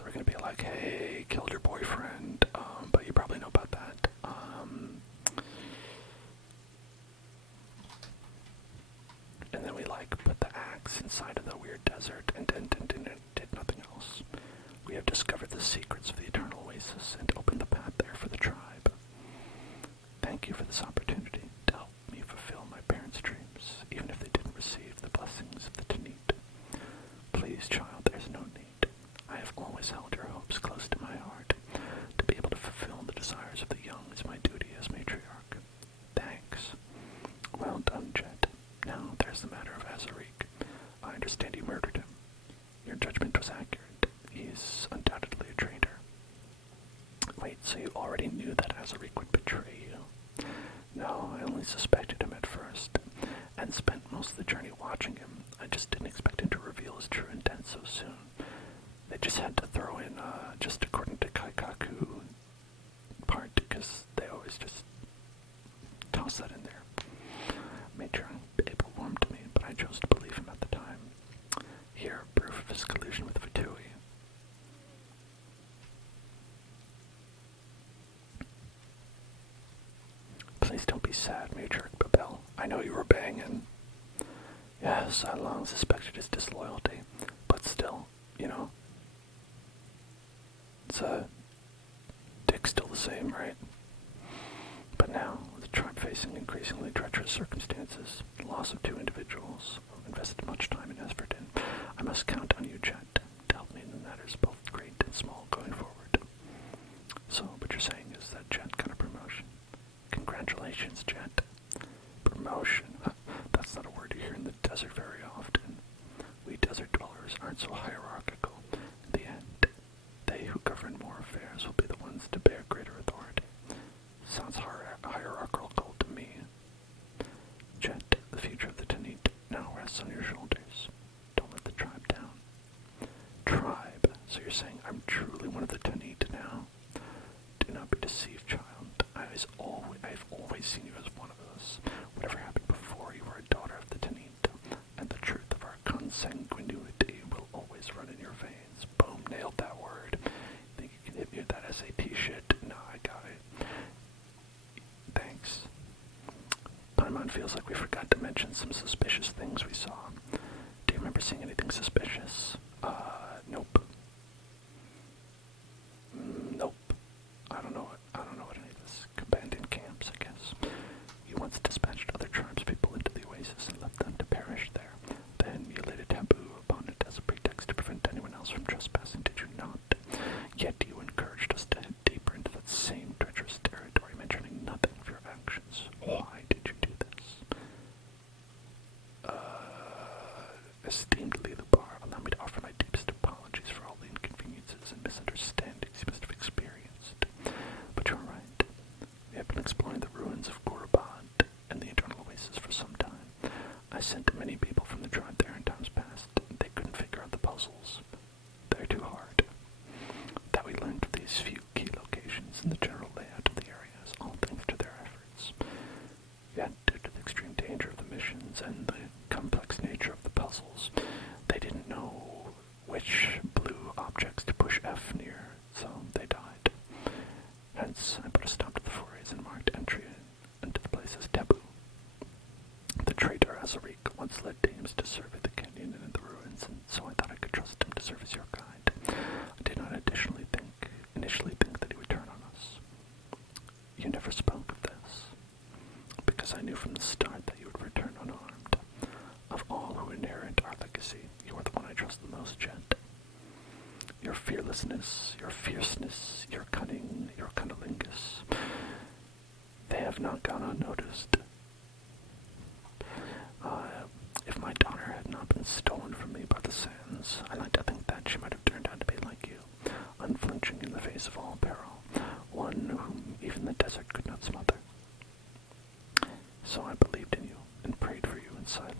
were gonna be like, hey, killed your boyfriend, but you probably know about that. And then we like put the axe inside of the weird desert and did nothing else. We have discovered the secrets of the eternal oasis and opened the path there for the tribe. Thank you for this opportunity to help me fulfill my parents' dreams, even if they didn't receive the blessings of the Tanit. Please, child, there's no need. I have always held your hopes close to my heart. To be able to fulfill the desires of the young is my duty as matriarch. Thanks. Well done, Jet. Now there's the matter of Azarik. I understand you murdered him. Your judgment was accurate. He's undoubtedly a traitor. Wait, so you already knew that Azarik would betray you? No, I only suspected him at first, and spent most of the journey watching him. I just didn't expect him to reveal his true intent so soon. They just had to throw in, just according to Kaikaku part, because they always just toss that in there. Matriarch Abel warmed me, but I chose to believe him at the time. Here, proof of his collusion with Fatui. Please don't be sad, Matriarch Babel. I know you were banging. Yes, I long suspected his disloyalty, but still, you know, it's dick's still the same, right? But now, with the tribe facing increasingly treacherous circumstances, the loss of 2 individuals who invested much time and effort in, I must count on you, Jet, to help me in the matters both great and small going forward. So, what you're saying is that Jet got a promotion. Congratulations, Jet. Promotion. That's not a word you hear in the desert very often. We desert dwellers aren't so hierarchical. In the end, they who govern more affairs will be the ones to bear greater authority. Sounds hierarchical to me. Jet, the future of the Tanit now rests on your shoulders. Don't let the tribe down. Tribe? So you're saying I'm truly one of the Tanit now? Do not be deceived, child. I've always seen you as one of us. Whatever happened before, you were a daughter of the Tanit, and the truth of our consanguinity will always run in your veins. Boom, nailed that word. Think you can hit me with that SAT shit? No, I got it. Thanks. Paimon feels like we forgot to mention some suspicious things we saw. Do you remember seeing anything suspicious? Nope. Nope. I don't know what any of this. Abandoned camps, I guess. You once dispatched other tribespeople into the oasis and left them to perish there. Then you laid a taboo upon it as a pretext to prevent anyone else from trespassing, did you not? Yet you encouraged us to head deeper into that same treacherous territory, mentioning nothing of your actions. Why did you do this? Esteemed Lilabar, allow me to offer my deepest apologies for all the inconveniences and misunderstandings you must have experienced. But you're right. We have been exploring the ruins of Gurabad and the Eternal Oasis for some time. I sent many people from the tribe there in times past. They couldn't figure out the puzzles. They're too hard. That we learned of these few key locations and the general layout of the areas, all thanks to their efforts. Yet, due to the extreme danger of the missions and the complex nature of the puzzles, they didn't know which blue objects to push F near, so they died. Hence, I put a stop to the forays and marked entry into the place as taboo. The traitor Azarik once led teams to survey the canyon and the ruins, and so I thought I could trust him to serve as your guide. I did not initially think that he would turn on us. You never spoke of this, because I knew from the start that you would return unarmed. Of all who inherit our legacy, you are the one I trust the most, Jet. Your fearlessness, your fierceness, your cunning, your cunnilingus, they have not gone unnoticed. If my daughter had not been stolen from me by the sands, I like to think that she might have turned out to be like you, unflinching in the face of all peril, one whom even the desert could not smother. So I believed in you and prayed for you in silence.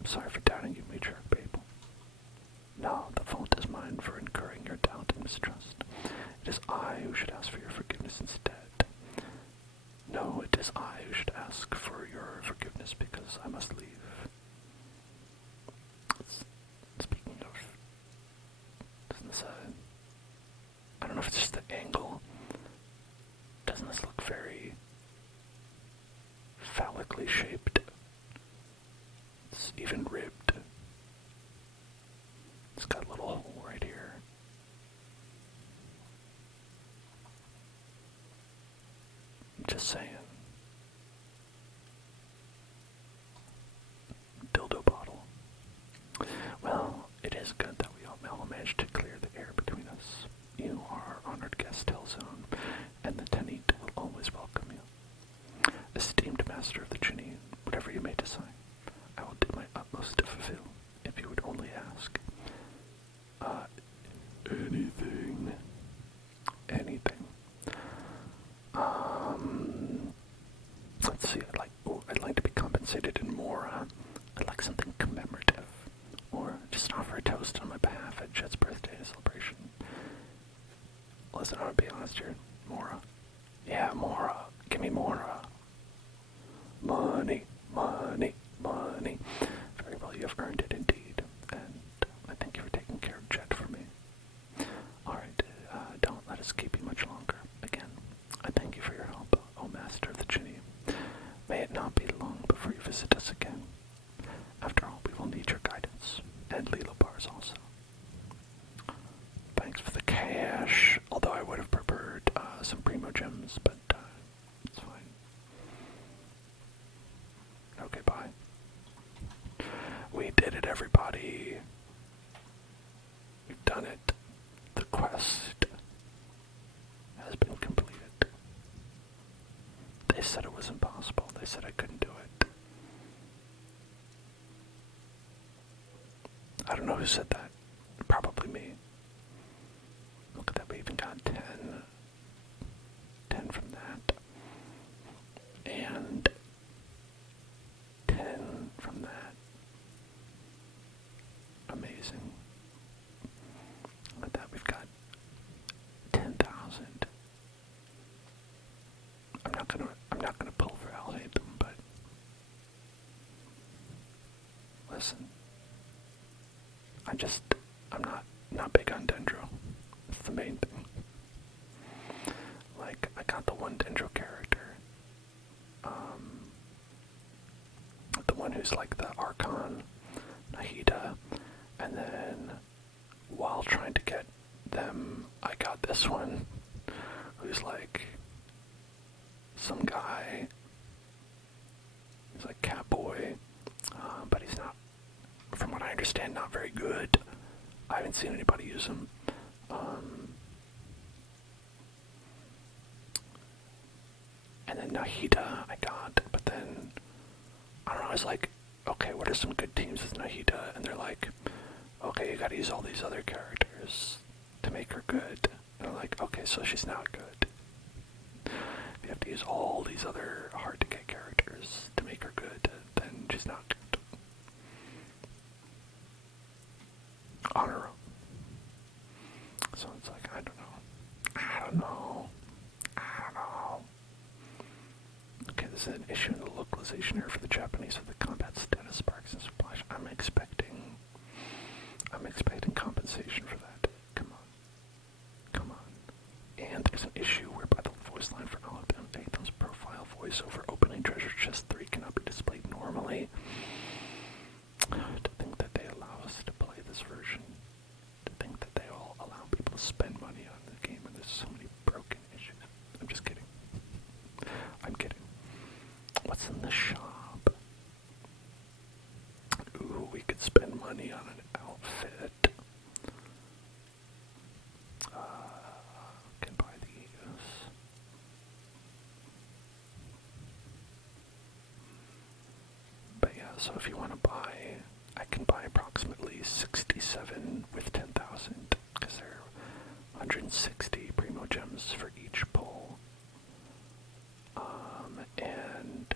I'm sorry for doubting you, Matriarch Babel. No, the fault is mine for incurring your doubt and mistrust. It is I who should ask for your forgiveness instead. No, it is I who should ask for your forgiveness because I must leave. Speaking of even ribbed. It's got a little hole right here. Just saying. Dildo bottle. Well, it is good that we all managed to clear the air between us. You are our honored guest, Hellzone, and the tenant will always welcome you. Esteemed master of the Chinny, whatever you may decide, I will do my utmost to fulfill, if you would only ask. Anything. Anything. Let's see, I'd like to be compensated in more, I'd like something commemorative, or just offer a toast on my behalf at Jet's birthday celebration. Listen, I'm gonna be honest here, Mora. Yeah, Mora. Give me Mora. Money, money, money. Very well, you have earned it indeed, and I thank you for taking care of Jet for me. Alright, don't let us keep you much longer. Again, I thank you for your help, O Master of the Chinny. May it not be long before you visit us again. After all, we will need your guidance, and Lilo bars also. Thanks for the cash, although I would have preferred some primo gems, but it's fine. Okay, bye. We did it, everybody. We've done it. The quest has been completed. They said it was impossible. They said I couldn't do it. I don't know who said that. Probably me. Look at that, we even got 10. 10 from that. And 10 from that. Amazing. Look at that, we've got 10,000. I'm not gonna pull for Alhaitham, but listen. I'm not big on Dendro. That's the main thing. Like, I got the one Dendro character. The one who's like the Archon, Nahida, and then while trying to get them, I got this one, who's like some guy. He's like Catboy, but he's not, from what I understand, not very good. I haven't seen anybody use him. And then Nahida I got, but then, I don't know, I was like, okay, what are some good teams with Nahida? And they're like, okay, you gotta use all these other characters to make her good. And I'm like, okay, so she's not good. You have to use all these other hard-to-get characters to make her good, then she's not good. On her own. So it's like, I don't know. Okay, this is an issue in the localization error for the Japanese with the combat status sparks and splash. I'm expecting compensation for that. Come on. And there's an issue whereby the voice line for Alhaitham's profile voice over opening treasure chest 3 cannot be displayed normally. To think that they allow us to play this version. To think that they all allow people to spend money on the game, and there's so many broken issues. I'm just kidding. I'm kidding. What's in the shop? Ooh, we could spend money on an outfit. Can buy these. But yeah, so if you want to buy, I can buy approximately 67 with 10,000, because there are 160 primo gems for each pull. And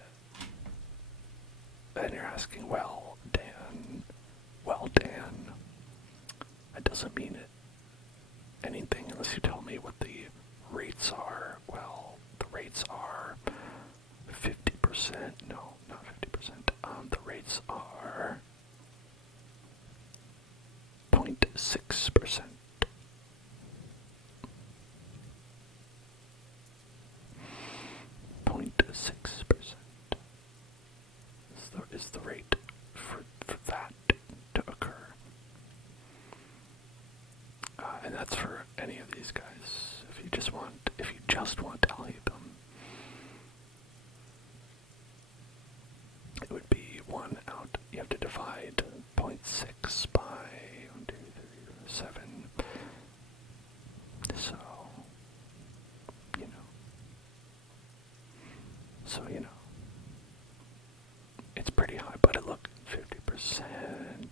then you're asking, well, Dan, that doesn't mean anything unless you tell me what the rates are. Well, the rates are 50%, no, not 50%, the rates are 0.6%. Is the rate for that to occur. And that's for any of these guys. If you just want to elite them, it would be 1 out. You have to divide 0.6 by 1, 2, 3, 7. So, it's pretty high, but look, 50%.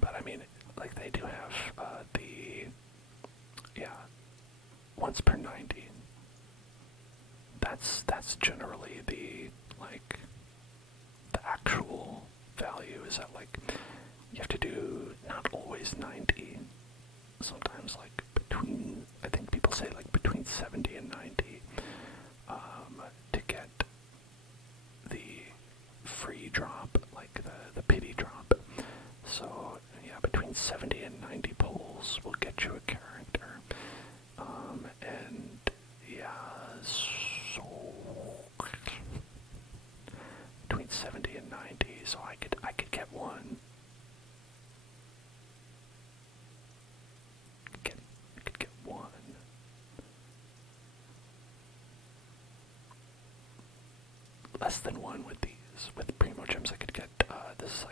But I mean, like, they do have once per 90. That's generally the actual value. Is that like you have to do not always 90. Sometimes I think people say between 70 and 90 to get the free drop, the pity drop. So yeah, between 70 and 90 pulls will get you a character. And yeah, so between 70 and 90, so I could get one. I could get one. Less than one with these. With Primo Gems I could get, this is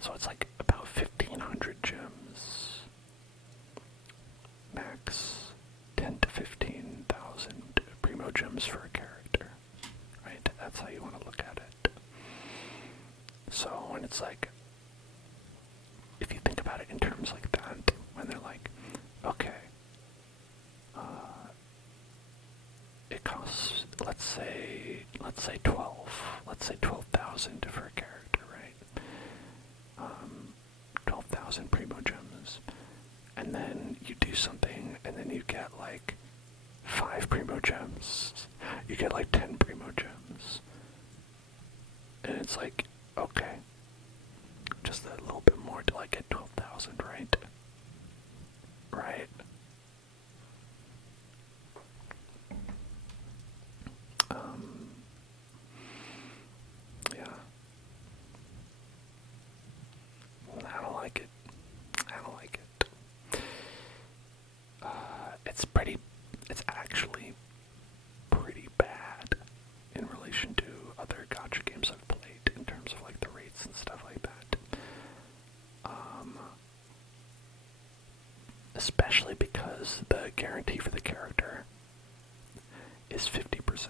so it's about 1,500 gems. Max 10 to 15,000 Primo Gems for a character. Right? That's how you want to look at it. So when it's if you think about it in terms like that, when they're okay, it costs, let's say 12,000 for a character, right? 12,000 Primo Gems, and then you do something, and then you get 5 Primo Gems, you get 10 Primo Gems, and it's okay, just a little bit more till I get 12,000, right? Right? Yeah. I don't like it. It's actually pretty bad in relation to other gacha games I've played in terms of the rates and stuff like that. Especially because the guarantee for the character is 50%.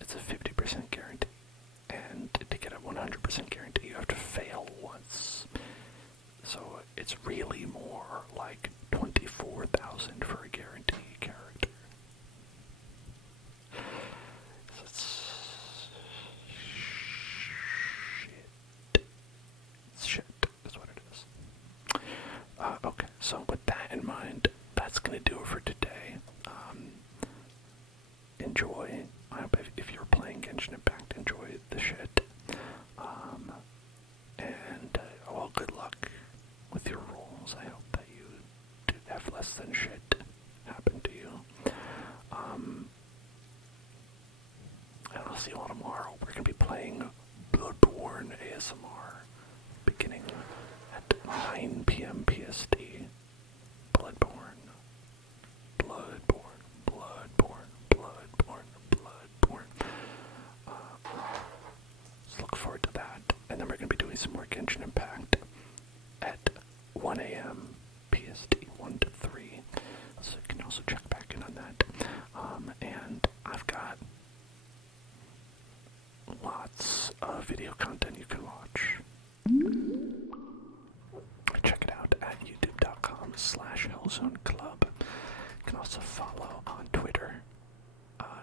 It's a 50% guarantee. And to get a 100% guarantee, you have to fail once. So it's really more like 24,000 for a guarantee character. So it's shit. That's what it is. Okay, so with that in mind, that's gonna do it for today. Enjoy. I hope if you're playing Genshin Impact, enjoy the shit. And well, good luck with your rolls. I hope that you do have less than shit happen to you. And I'll see you all tomorrow. We're gonna be playing Bloodborne ASMR beginning at 9 p.m. PST. Bloodborne. Look forward to that. And then we're going to be doing some more Genshin Impact at 1 a.m. PST, 1 to 3. So you can also check back in on that. And I've got lots of video content you can watch. Check it out at youtube.com/hellzoneclub. You can also follow on Twitter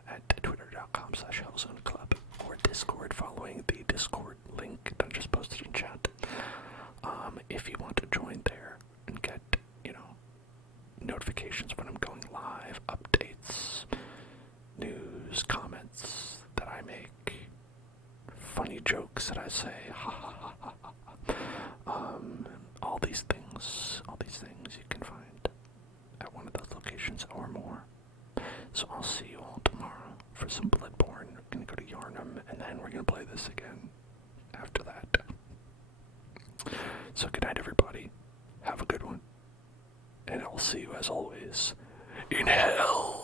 at twitter.com/hellzoneclub, or Discord following the Discord link that I just posted in chat. If you want to join there and get, notifications when I'm going live, updates, news, comments that I make, funny jokes that I say, ha ha ha ha ha. All these things you can find at one of those locations or more. So I'll see you all tomorrow for some Bloodborne. We're gonna go to Yarnum, and then we're gonna play this again after that. So good night, everybody. Have a good one. And I'll see you as always in hell.